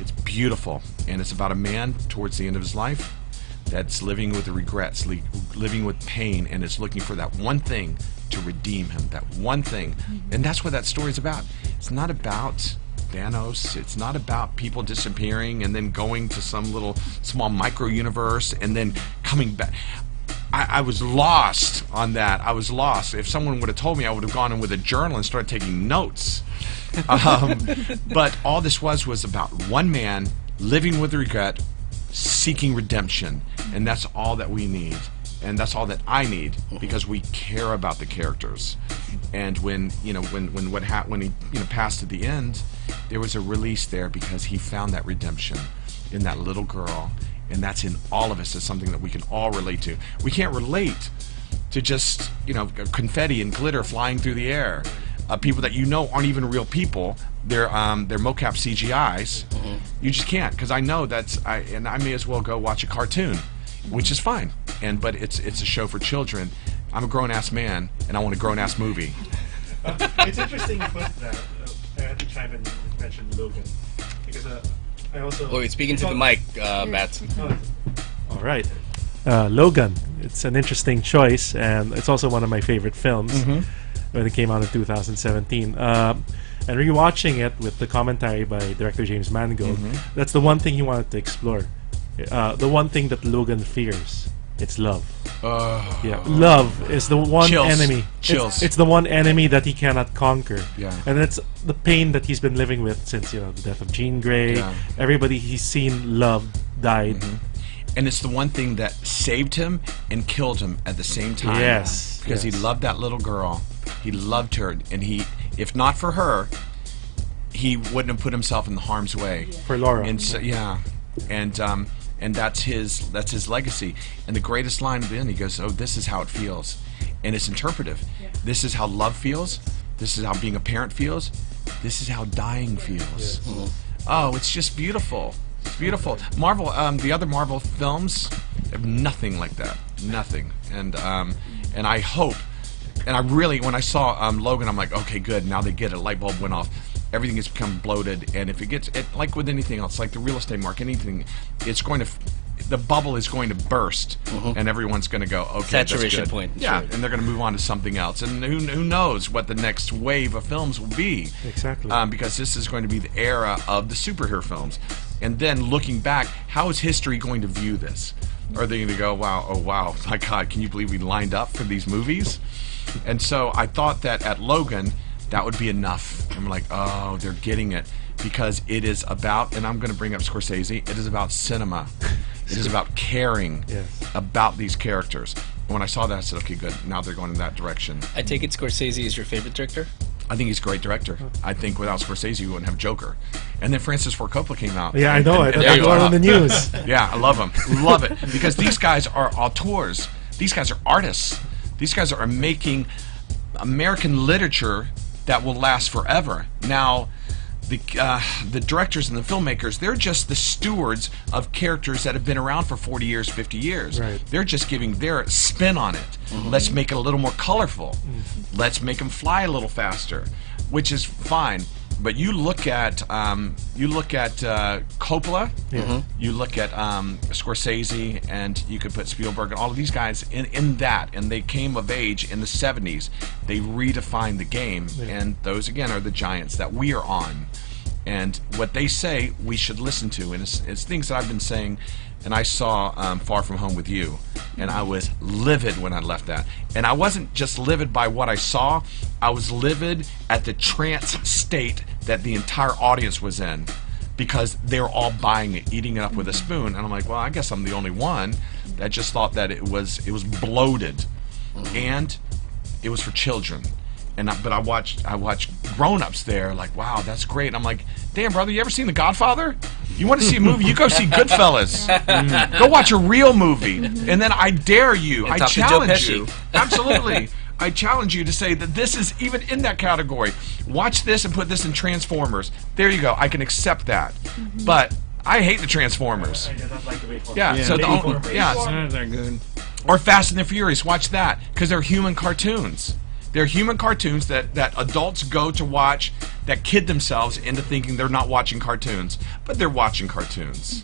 It's beautiful, and it's about a man towards the end of his life that's living with the regrets, living with pain, and is looking for that one thing to redeem him, that one thing. And that's what that story's about. It's not about Thanos. It's not about people disappearing and then going to some little small micro universe and then coming back. I was lost on that. I was lost. If someone would have told me, I would have gone in with a journal and started taking notes. But all this was about one man living with regret, seeking redemption. And that's all that we need. And that's all that I need, because we care about the characters. And when when he passed at the end, there was a release there because he found that redemption in that little girl, and that's in all of us. It's something that we can all relate to. We can't relate to just confetti and glitter flying through the air. People that aren't even real people. They're mocap CGIs. You just can't, because I know and I may as well go watch a cartoon, which is fine. But it's a show for children. I'm a grown-ass man, and I want a grown-ass movie. It's interesting you put that. I had to chime in and mention Logan, because I also... Oh, speaking to the mic, Matt. All right. Logan. It's an interesting choice, and it's also one of my favorite films when it came out in 2017. And rewatching it with the commentary by director James Mangold, that's the one thing he wanted to explore. The one thing that Logan fears, it's love. Yeah, love is the one enemy. Chills. It's the one enemy that he cannot conquer. Yeah. And it's the pain that he's been living with since the death of Jean Grey. Yeah. Everybody he's seen loved died. And it's the one thing that saved him and killed him at the same time. Yes. Because he loved that little girl. He loved her, and if not for her, he wouldn't have put himself in the harm's way. For Laura. And so, and that's his legacy. And the greatest line at the end, he goes, "Oh, this is how it feels," and it's interpretive. Yeah. This is how love feels. This is how being a parent feels. This is how dying feels. Yes. Oh, it's just beautiful. It's beautiful. Marvel, the other Marvel films have nothing like that. Nothing. And I hope, and I really, when I saw Logan, I'm like, okay, good. Now they get it. Light bulb went off. Everything has become bloated, and if it gets, like with anything else, like the real estate market, anything, it's going to, the bubble is going to burst, and everyone's going to go, okay, saturation that's good. point. Yeah, Sure. and they're going to move on to something else, and who knows what the next wave of films will be? Exactly. Because this is going to be the era of the superhero films, and then looking back, how is history going to view this? Are they going to go, wow, oh wow, my God, can you believe we lined up for these movies? And so I thought that at Logan, that would be enough. I'm like, oh, they're getting it, because it is about, and I'm going to bring up Scorsese, it is about cinema. It is about caring about these characters. And when I saw that, I said, okay, good, now they're going in that direction. I take it Scorsese is your favorite director? I think he's a great director. I think without Scorsese, we wouldn't have Joker. And then Francis Ford Coppola came out. Yeah, I know it. That's going on the news. Yeah, I love him. Love it. Because these guys are auteurs. These guys are artists. These guys are making American literature that will last forever. Now, the directors and the filmmakers, they're just the stewards of characters that have been around for 40 years, 50 years. Right. They're just giving their spin on it. Let's make it a little more colorful. Let's make them fly a little faster, which is fine. But you look at Coppola, you look at Scorsese, and you could put Spielberg and all of these guys in that, and they came of age in the 70s. They redefined the game, and those again are the giants that we are on. And what they say, we should listen to, and it's things that I've been saying. And I saw Far From Home with you, and I was livid when I left that. And I wasn't just livid by what I saw, I was livid at the trance state that the entire audience was in, because they were all buying it, eating it up with a spoon. And I'm like, well, I guess I'm the only one that just thought that it was bloated, and it was for children. But I watched grown-ups there, like, wow, that's great. And I'm like, damn, brother, you ever seen The Godfather? You want to see a movie? You go see Goodfellas. Go watch a real movie. And then I dare you, I challenge you. Absolutely. I challenge you to say that this is even in that category. Watch this and put this in Transformers. There you go. I can accept that. But I hate the Transformers. I don't like the way So They're good. or Fast and the Furious. Watch that, because they're human cartoons. They're human cartoons that adults go to watch, that kid themselves into thinking they're not watching cartoons, but they're watching cartoons.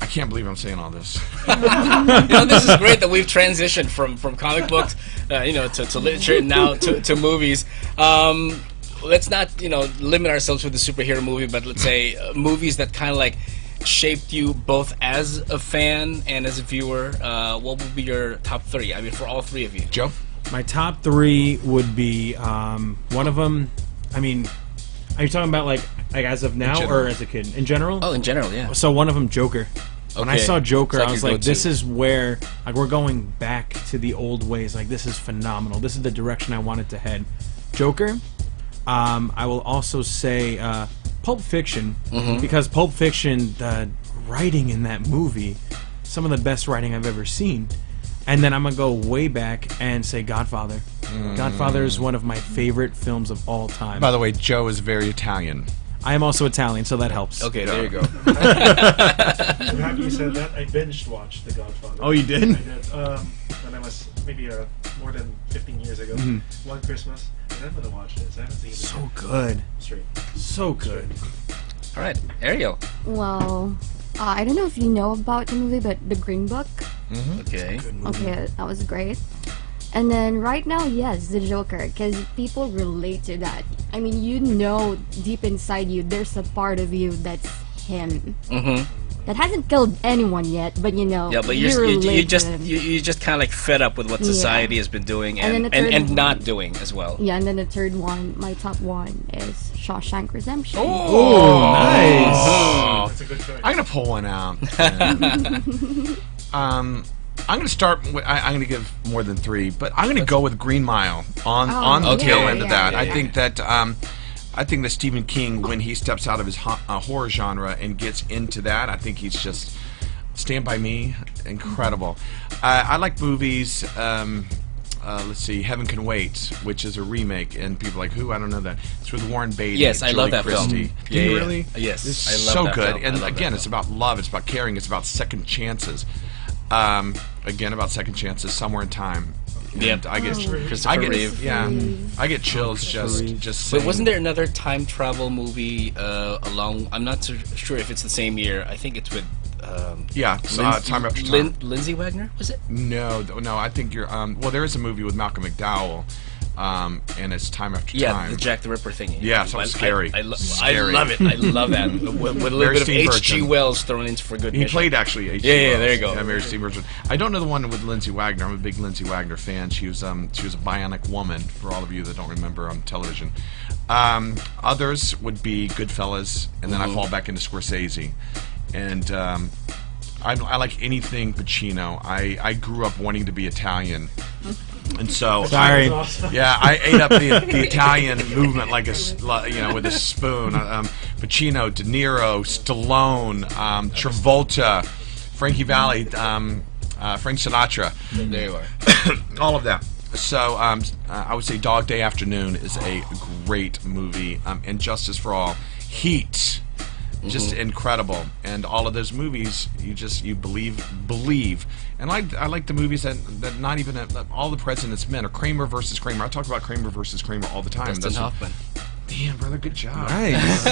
I can't believe I'm saying all this. This is great that we've transitioned from comic books, to literature, and now to movies. Let's not, limit ourselves with the superhero movie, but let's say movies that kind of like shaped you both as a fan and as a viewer. What would be your top three? I mean, for all three of you. Joe? My top three would be one of them. I mean, are you talking about like as of now or as a kid in general? Oh, in general, yeah. So one of them, Joker. When I Okay. saw Joker, It's like I was your like, go-to. this is where like we're going back to the old ways. Like this is phenomenal. This is the direction I wanted to head. Joker. I will also say Pulp Fiction because Pulp Fiction, the writing in that movie, some of the best writing I've ever seen. And then I'm gonna go way back and say Godfather. Godfather is one of my favorite films of all time. By the way, Joe is very Italian. I am also Italian, so that helps. Okay, there you go. I'm happy you said that. I binge watched The Godfather. Oh, you did? I did. When I was maybe more than 15 years ago. One Christmas. And I'm gonna watch this. I haven't seen it So yet. good. Straight. So good. All right, Ariel. Well, I don't know if you know about the movie, but The Green Book. Okay. Okay, that was great. And then right now, yes, the Joker, because people relate to that. I mean, you know, deep inside you, there's a part of you that's him. That hasn't killed anyone yet, but you know, Yeah, but you you relate just to him. you just kind of like fed up with what society has been doing And then and the third and one- not doing as well. Yeah, and then the third one, my top one, is Shawshank Redemption. Oh, nice. Oh. That's a good choice. I'm gonna pull one out. I'm gonna start. I'm gonna give more than 3, but I'm gonna go with Green Mile on the okay. tail end of Yeah, that. yeah, I yeah. think that Stephen King, when he steps out of his horror genre and gets into that, I think he's just Stand By Me, incredible. I like movies. Let's see, Heaven Can Wait, which is a remake, and people are like, who? I don't know that. It's with Warren Beatty. Yes, I Julie love that Christie. film. Do you Yeah, yeah. really? Yes, It's I love so that good. film. I And love that again, it's film. about love. It's about caring. It's about second chances. Again, about second chances. Somewhere in Time. Yep. And I get, Christopher I get, Reeve. yeah, I get chills just But saying. wasn't there another time travel movie along? I'm not so sure if it's the same year. I think it's with. Yeah, Time After Time. Lindsay Wagner, was it? No, I think you're. Well, there is a movie with Malcolm McDowell, and it's Time After Yeah, Time. the Jack the Ripper thingy. Yeah, so scary. I Scary. love it. I love that. With a little bit of Steve H.G. Burton. Wells thrown in for good He measure. played actually H.G. Yeah, Wells. there you go. Yeah, Mary Steve Burton. I don't know the one with Lindsay Wagner. I'm a big Lindsay Wagner fan. She was a bionic woman. For all of you that don't remember on television, others would be Goodfellas, and then I fall back into Scorsese, and I like anything Pacino. I grew up wanting to be Italian, and so Sorry. yeah, I ate up the Italian movement like with a spoon. Pacino, De Niro, Stallone, Travolta, Frankie Valli, Frank Sinatra, There you are. all of that. So I would say Dog Day Afternoon is a great movie, and Justice for All, Heat. Just incredible, and all of those movies, you believe, and I like the movies that not even All the President's Men or Kramer versus Kramer. I talk about Kramer versus Kramer all the time. Dustin Hoffman. Damn, brother, good job. Nice.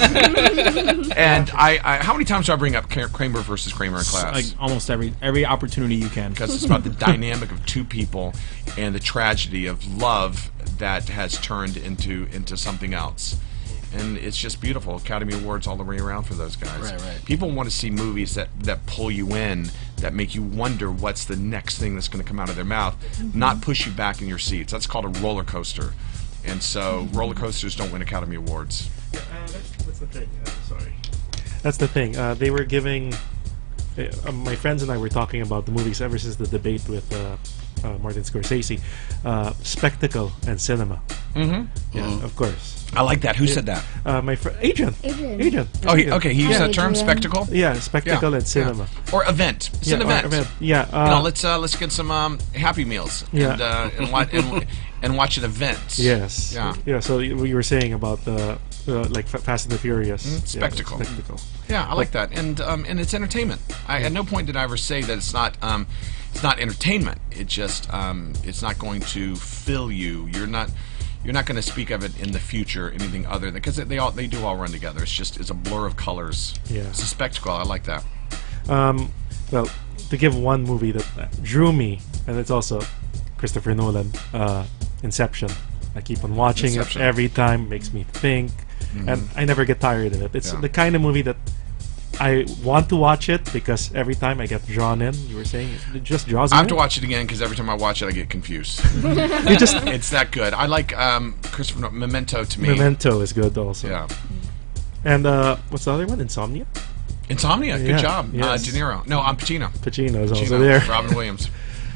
And I how many times do I bring up Kramer versus Kramer in class? Like almost every opportunity you can. Because it's about the dynamic of two people and the tragedy of love that has turned into something else. And it's just beautiful. Academy Awards all the way around for those guys. Right. People want to see movies that pull you in, that make you wonder what's the next thing that's going to come out of their mouth, not push you back in your seats. That's called a roller coaster. And so roller coasters don't win Academy Awards. That's the thing. Sorry. That's the thing. They were giving. My friends and I were talking about the movies ever since the debate with Martin Scorsese. Spectacle and cinema. Mm-hmm. Yeah, of course. I like that. Who said that? My friend Adrian. Adrian. Oh, okay. He used Hi, that term, Adrian. spectacle. Yeah, spectacle and cinema. Or event. It's Yeah, an or event. Yeah. Let's get some Happy Meals. Yeah. And watch an event. Yes. Yeah. Yeah. So you were saying about the like Fast and the Furious. Yeah, Spectacle. spectacle. Yeah, I like that, and it's entertainment. At no point did I ever say that it's not entertainment. It just it's not going to fill you. You're not going to speak of it in the future anything other than because they do all run together. It's a blur of colors. Yeah. It's a spectacle. I like that. Well, to give one movie that drew me, and it's also Christopher Nolan, Inception. I keep on watching Inception. it every time. Makes me think, and I never get tired of it. It's Yeah. the kind of movie that I want to watch it because every time I get drawn in. You were saying it just draws I me have to in. watch it again because every time I watch it, I get confused. You just It's that good. I like Christopher Nolan, Memento to me. Memento is good also. Yeah. And what's the other one? Insomnia. Insomnia. Good Yeah, job. yes. De Niro. No, I'm Pacino. Pacino is also Pacino, there. Robin Williams.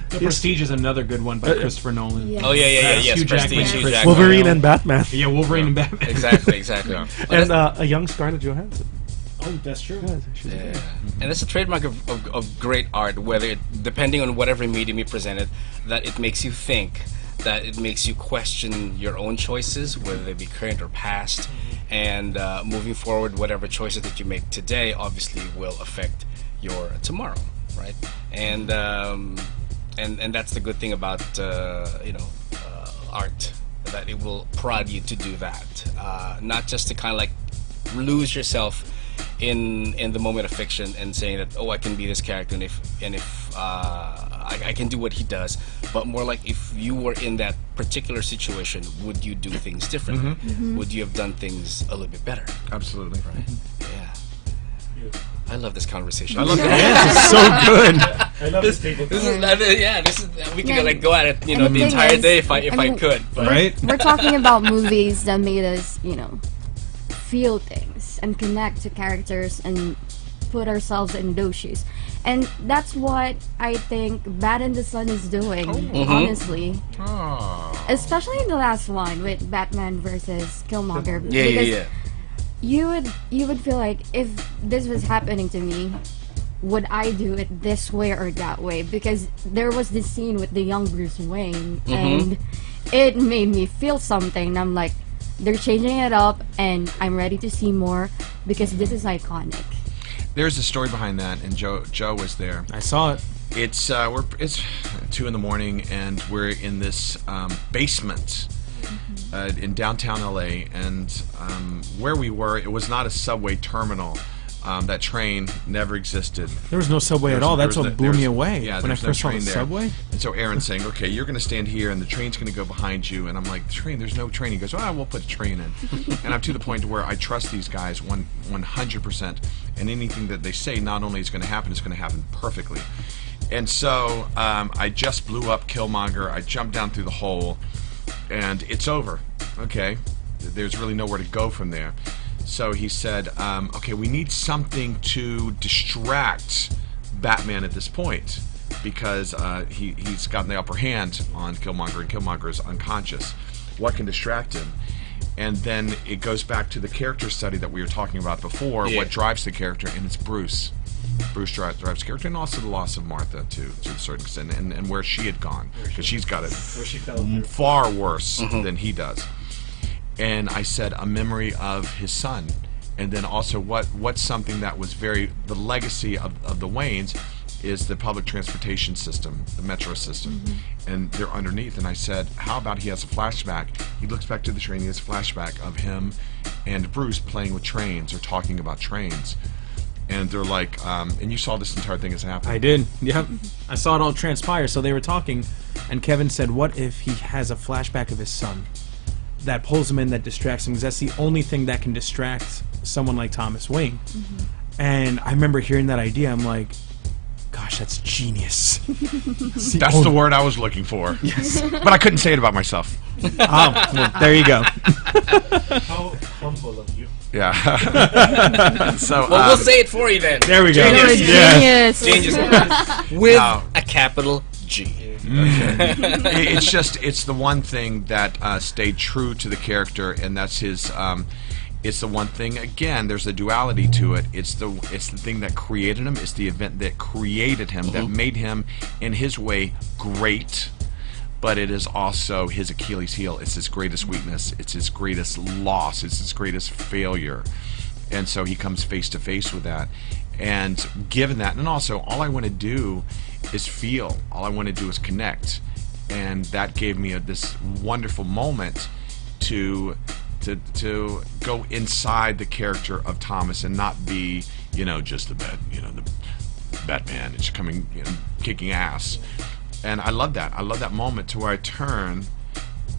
The Prestige is another good one by Christopher Nolan. Yes. Oh yeah, Hugh yes. Jackman, Prestige, Hugh Chris Jackman. Wolverine and Batman. Yeah, Wolverine and Batman. Exactly. And a young Scarlett Johansson. Oh, that's true. Yeah, she's Yeah. there. And it's a trademark of great art, whether it, depending on whatever medium you present it, that it makes you think, that it makes you question your own choices, whether they be current or past, and moving forward, whatever choices that you make today obviously will affect your tomorrow, right? And that's the good thing about art, that it will prod you to do that, not just to kind of like lose yourself in the moment of fiction and saying that, oh, I can be this character, and if I can do what he does, but more like, if you were in that particular situation, would you do things differently? Would you have done things a little bit better? Absolutely. Right? Yeah. I love this conversation. I love that. Yes, it's so good. I love this table. This is we could Yeah. like go at it, And the the thing entire is, day if I mean, could. But Right? We're talking about movies that made us, feel things and connect to characters and put ourselves in those shoes. And that's what I think Bad in the Sun is doing, honestly. Oh. Especially in the last one with Batman versus Killmonger. Yeah. Because you would feel like, if this was happening to me, would I do it this way or that way? Because there was this scene with the young Bruce Wayne, and it made me feel something. I'm like, they're changing it up, and I'm ready to see more because this is iconic. There's a story behind that, and Joe was there. I saw it. It's 2 in the morning, and we're in this basement in downtown LA, and where we were, it was not a subway terminal. That train never existed. There was no subway at all. That's what blew me away Yeah, when I there's no first saw the train there. subway. And so Aaron's saying, okay, you're going to stand here, and the train's going to go behind you. And I'm like, train? There's no train. He goes, we'll put a train in. And I'm to the point where I trust these guys 100%. And anything that they say, not only is going to happen, it's going to happen perfectly. And so I just blew up Killmonger. I jumped down through the hole, and it's over. Okay, there's really nowhere to go from there. So he said, okay, we need something to distract Batman at this point, because he's gotten the upper hand on Killmonger, and Killmonger is unconscious. What can distract him? And then it goes back to the character study that we were talking about before, what drives the character, and it's Bruce. Bruce drives the character, and also the loss of Martha to a certain extent, and where she had gone, because she's got it far worse than he does. And I said, a memory of his son. And then also what's something that was the legacy of the Waynes is the public transportation system, the metro system. And they're underneath. And I said, how about he has a flashback? He looks back to the train, he has a flashback of him and Bruce playing with trains or talking about trains. And they're like, and you saw this entire thing as happening. I did. Yep. I saw it all transpire. So they were talking, and Kevin said, what if he has a flashback of his son that pulls him in, that distracts him? Because that's the only thing that can distract someone like Thomas Wayne. And I remember hearing that idea. I'm like, gosh, that's genius. That's the word I was looking for. Yes. But I couldn't say it about myself. Oh, well, there you go. How humble of you. Yeah. So well, we'll say it for you then. There we go. Genius. Yes. Genius. With No. a capital G. It's the one thing that stayed true to the character, and that's his. It's the one thing. Again, there's a duality to it. It's the thing that created him. It's the event that created him, that made him, in his way, great. But it is also his Achilles heel. It's his greatest weakness. It's his greatest loss. It's his greatest failure. And so he comes face to face with that. And given that, and also, all I want to do is feel. All I want to do is connect. And that gave me this wonderful moment to go inside the character of Thomas and not be, just the Batman. It's coming, kicking ass. And I love that. I love that moment to where I turn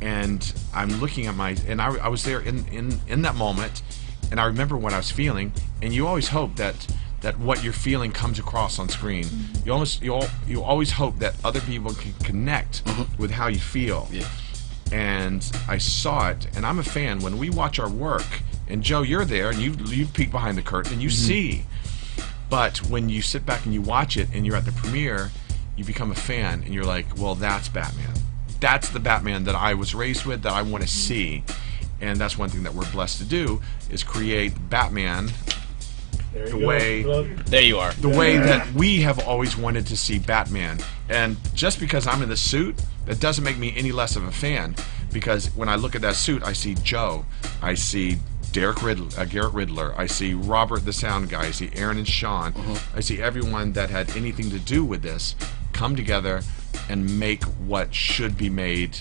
and I'm looking at I was there in that moment, and I remember what I was feeling. And you always hope that what you're feeling comes across on screen. You always hope that other people can connect with how you feel. Yeah. And I saw it, and I'm a fan. When we watch our work, and Joe, you're there, and you peek behind the curtain, and you see But when you sit back and you watch it and you're at the premiere, you become a fan and you're like, well, that's Batman. That's the Batman that I was raised with, that I want to see. And that's one thing that we're blessed to do, is create Batman the way There you are. the way that we have always wanted to see Batman. And just because I'm in the suit, that doesn't make me any less of a fan. Because when I look at that suit, I see Joe, I see Garrett Riddler, I see Robert the sound guy, I see Aaron and Sean, I see everyone that had anything to do with this come together and make what should be made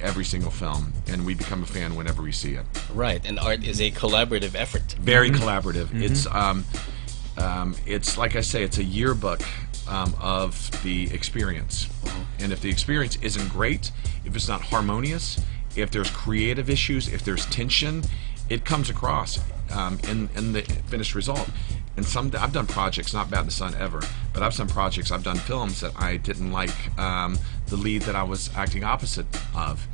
every single film, and we become a fan whenever we see it. Right, and art is a collaborative effort. Very collaborative. It's like I say, it's a yearbook of the experience. And if the experience isn't great, if it's not harmonious, if there's creative issues, if there's tension, it comes across in the finished result. And I've done projects, not Bat in the Sun ever, but I've done films that I didn't like the lead that I was acting opposite of.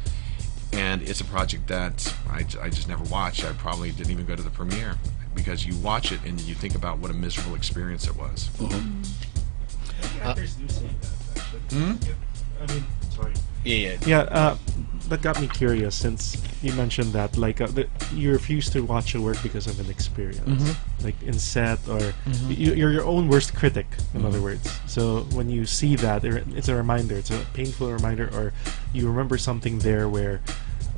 And it's a project that I just never watched. I probably didn't even go to the premiere, because you watch it and you think about what a miserable experience it was. Actors do say that, actually. I mean, sorry. Yeah. Yeah, that got me curious, since you mentioned that, like, you refuse to watch a work because of an experience, like in set, or you're your own worst critic, in other words. So when you see that, it's a reminder, it's a painful reminder, or you remember something there where,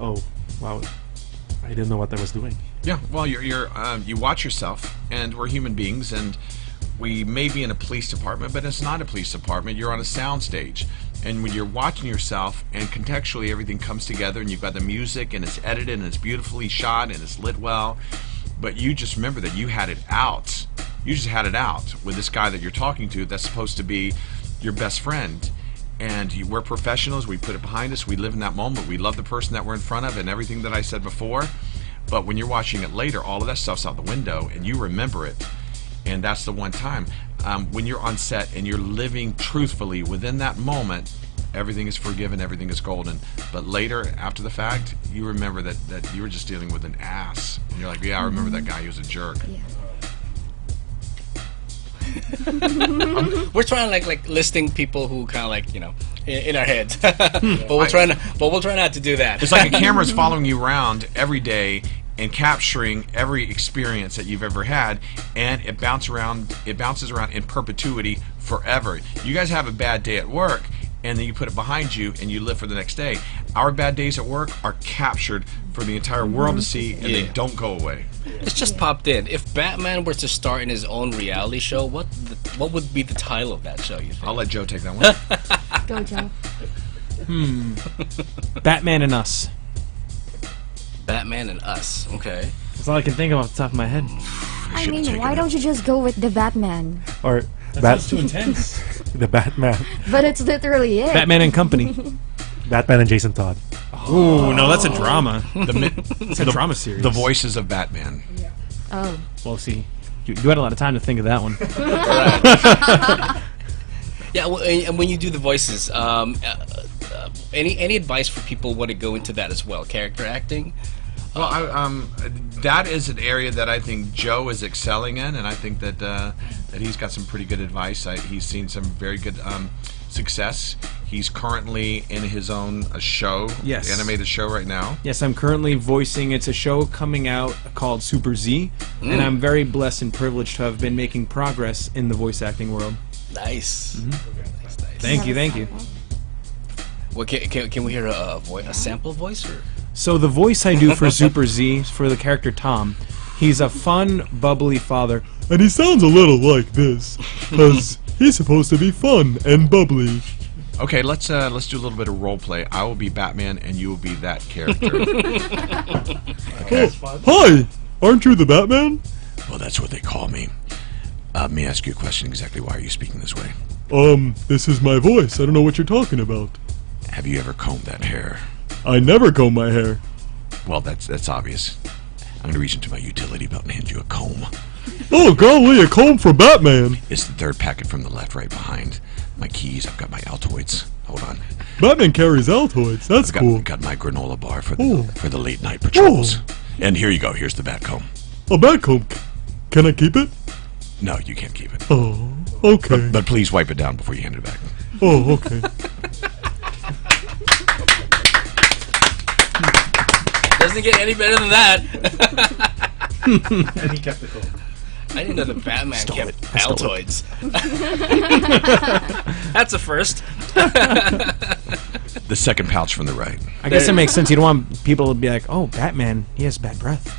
oh, wow, I didn't know what I was doing. Yeah, well, you watch yourself, and we're human beings, and we may be in a police department, but it's not a police department. You're on a sound stage. And when you're watching yourself, and contextually everything comes together, and you've got the music, and it's edited, and it's beautifully shot, and it's lit well, but you just remember that you had it out. You just had it out with this guy that you're talking to that's supposed to be your best friend. And we're professionals. We put it behind us. We live in that moment. We love the person that we're in front of, and everything that I said before. But when you're watching it later, all of that stuff's out the window, and you remember it. And that's the one time. When you're on set and you're living truthfully within that moment, everything is forgiven, everything is golden. But later, after the fact, you remember that you were just dealing with an ass. And you're like, yeah, I remember that guy, he was a jerk. Yeah. We're trying to like listing people who kind of like, you know, in our heads. but we'll try not to do that. It's like a camera's following you around every day and capturing every experience that you've ever had, and it bounces around in perpetuity forever. You guys have a bad day at work, and then you put it behind you and you live for the next day. Our bad days at work are captured for the entire world to see, and they don't go away. It's just popped in. If Batman were to star in his own reality show, what would be the title of that show, you think? I'll let Joe take that one. Go, Joe. Batman and Us. Batman and Us. Okay. That's all I can think of off the top of my head. I mean, why don't you just go with the Batman? Or That's too intense. the Batman. But it's literally it. Batman and Company. Batman and Jason Todd. Ooh, no, that's a drama. It's a drama series. The voices of Batman. Oh. Well, see, you had a lot of time to think of that one. Yeah, well, and when you do the voices, any advice for people who want to go into that as well? Character acting? Well, that is an area that I think Joe is excelling in, and I think that he's got some pretty good advice. He's seen some very good success. He's currently in his own show, animated show right now. Yes, I'm currently voicing. It's a show coming out called Super Z, and I'm very blessed and privileged to have been making progress in the voice acting world. Nice. Nice. Thank you. Well, can we hear a sample voice? Or? So the voice I do for Super Z, for the character Tom, he's a fun, bubbly father. And he sounds a little like this, because he's supposed to be fun and bubbly. Okay, let's do a little bit of role play. I will be Batman, and you will be that character. Okay. Hi! Aren't you the Batman? Well, that's what they call me. Let me ask you a question. Exactly why are you speaking this way? This is my voice. I don't know what you're talking about. Have you ever combed that hair? I never comb my hair. Well, that's obvious. I'm going to reach into my utility belt and hand you a comb. Oh, golly, a comb for Batman. It's the third packet from the left, right behind. My keys, I've got my Altoids. Hold on. Batman carries Altoids. That's cool. Got my granola bar for the late night patrols. And here you go. Here's the bat comb. A bat comb. Can I keep it? No, you can't keep it. Oh, okay. But please wipe it down before you hand it back. Oh, okay. Doesn't get any better than that. And he kept the coat. I didn't know the Batman kept I stole Altoids. That's a first. The second pouch from the right. I guess it makes sense. You don't want people to be like, "Oh, Batman, he has bad breath."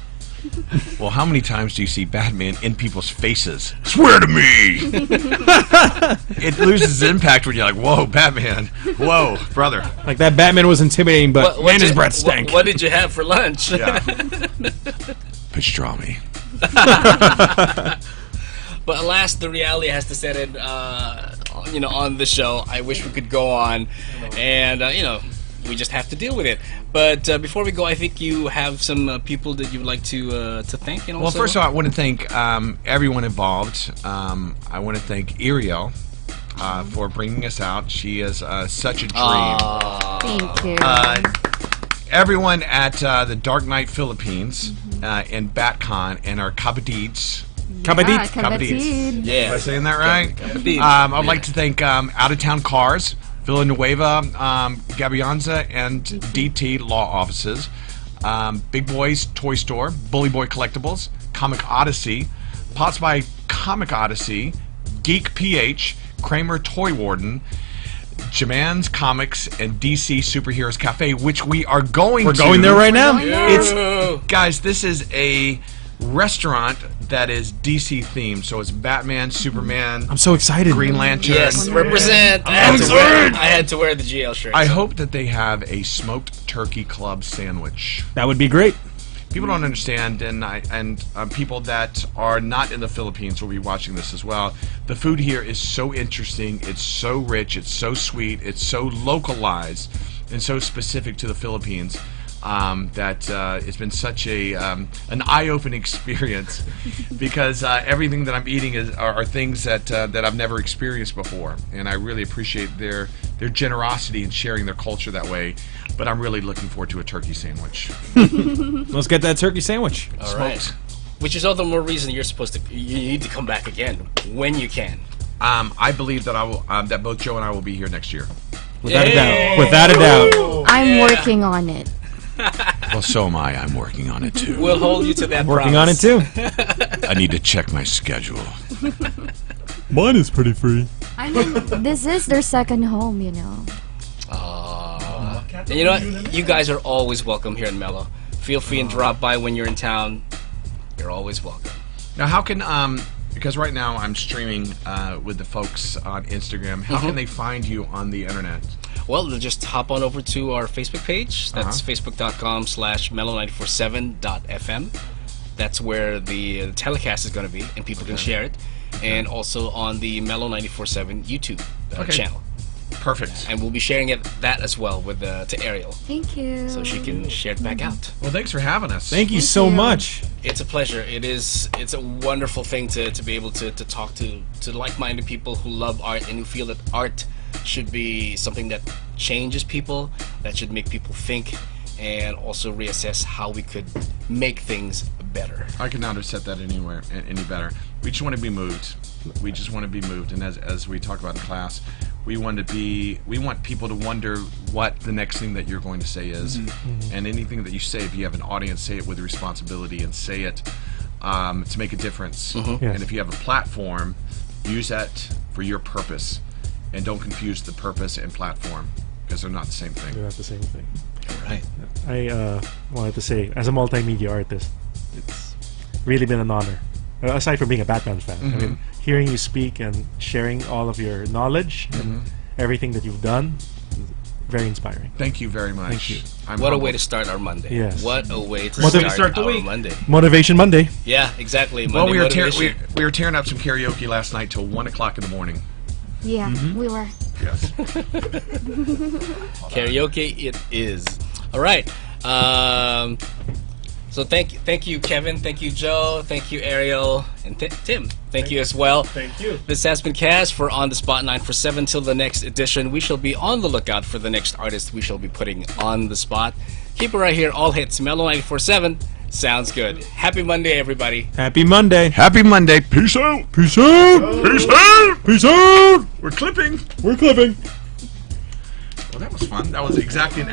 Well, how many times do you see Batman in people's faces? Swear to me! It loses impact when you're like, whoa, Batman. Whoa, brother. Like that Batman was intimidating, but man, his breath stank. What did you have for lunch? Yeah. Pastrami. But alas, the reality has to set in, on the show. I wish we could go on, and we just have to deal with it. But before we go, I think you have some people that you would like to thank. Well, first of all, I want to thank everyone involved. I want to thank Ariel for bringing us out. She is such a dream. Thank you. Everyone at the Dark Knight Philippines and BatCon and our Kabadids. Kabadit. Kabadit. yeah, Am I saying that right? Kabadid. I'd like to thank Out of Town Cars, Villanueva, Gabianza, and DT Law Offices, Big Boys Toy Store, Bully Boy Collectibles, Comic Odyssey, Pots by Comic Odyssey, Geek PH, Kramer Toy Warden, Jaman's Comics, and DC Superheroes Cafe, which we are going to. We're going there right now. Guys, this is a restaurant that is DC themed, so it's Batman, Superman, I'm so excited. Green Lantern. Yes, represent. I had to wear the GL shirt. I hope that they have a smoked turkey club sandwich. That would be great. People don't understand, and people that are not in the Philippines will be watching this as well. The food here is so interesting. It's so rich. It's so sweet. It's so localized and so specific to the Philippines. That it's been such an eye-opening experience because everything that I'm eating are things that I've never experienced before, and I really appreciate their generosity in sharing their culture that way. But I'm really looking forward to a turkey sandwich. Let's get that turkey sandwich. All right. Which is all the more reason you need to come back again when you can. I believe that I will. That both Joe and I will be here next year. Without a doubt. Without a doubt. I'm working on it. Well, so am I. I'm working on it too. We'll hold you to that. Working on it too. I need to check my schedule. Mine is pretty free. I mean, this is their second home, you know. And you know what? You guys are always welcome here in Mello. Feel free and drop by when you're in town. You're always welcome. Now, how can because right now I'm streaming with the folks on Instagram. How can they find you on the internet? Well, they'll just hop on over to our Facebook page. That's facebook.com/mellow947.fm. That's where the telecast is going to be, and people can share it. And also on the Mellow 94.7 YouTube channel. Perfect. And we'll be sharing that as well with to Ariel, Thank you. so she can share it back out. Well, thanks for having us. Thank you so much. It's a pleasure. It's a wonderful thing to be able to talk to like-minded people who love art and who feel that art should be something that changes people, that should make people think, and also reassess how we could make things better. I could not have said that any better. We just want to be moved. We just want to be moved, and as we talk about in class, we want people to wonder what the next thing that you're going to say is, and anything that you say, if you have an audience, say it with responsibility and say it to make a difference. Yes. And if you have a platform, use that for your purpose, and don't confuse the purpose and platform because they're not the same thing. They're not the same thing. All right. I wanted to say, as a multimedia artist, it's really been an honor. Aside from being a Batman fan, I mean, hearing you speak and sharing all of your knowledge and everything that you've done, very inspiring. Thank you very much. Thank you. What a way to start our Monday. Yes. What a way to What a way to start start the our week. Monday. Motivation Monday. Yeah, exactly. Well, Monday motivation. we were tearing up some karaoke last night till 1 o'clock in the morning. Yeah, we were. Yes. Karaoke it is. All right. So thank you, Kevin. Thank you, Joe. Thank you, Ariel. And Tim. Thank you as well. Thank you. This has been Kaz for On the Spot 947. Till the next edition, we shall be on the lookout for the next artist we shall be putting on the spot. Keep it right here. All hits. Mellow 94.7. Sounds good. Happy Monday, everybody. Happy Monday. Happy Monday. Peace out. Peace out. Peace out. Peace out. We're clipping. We're clipping. Well, that was fun. That was exactly an hour.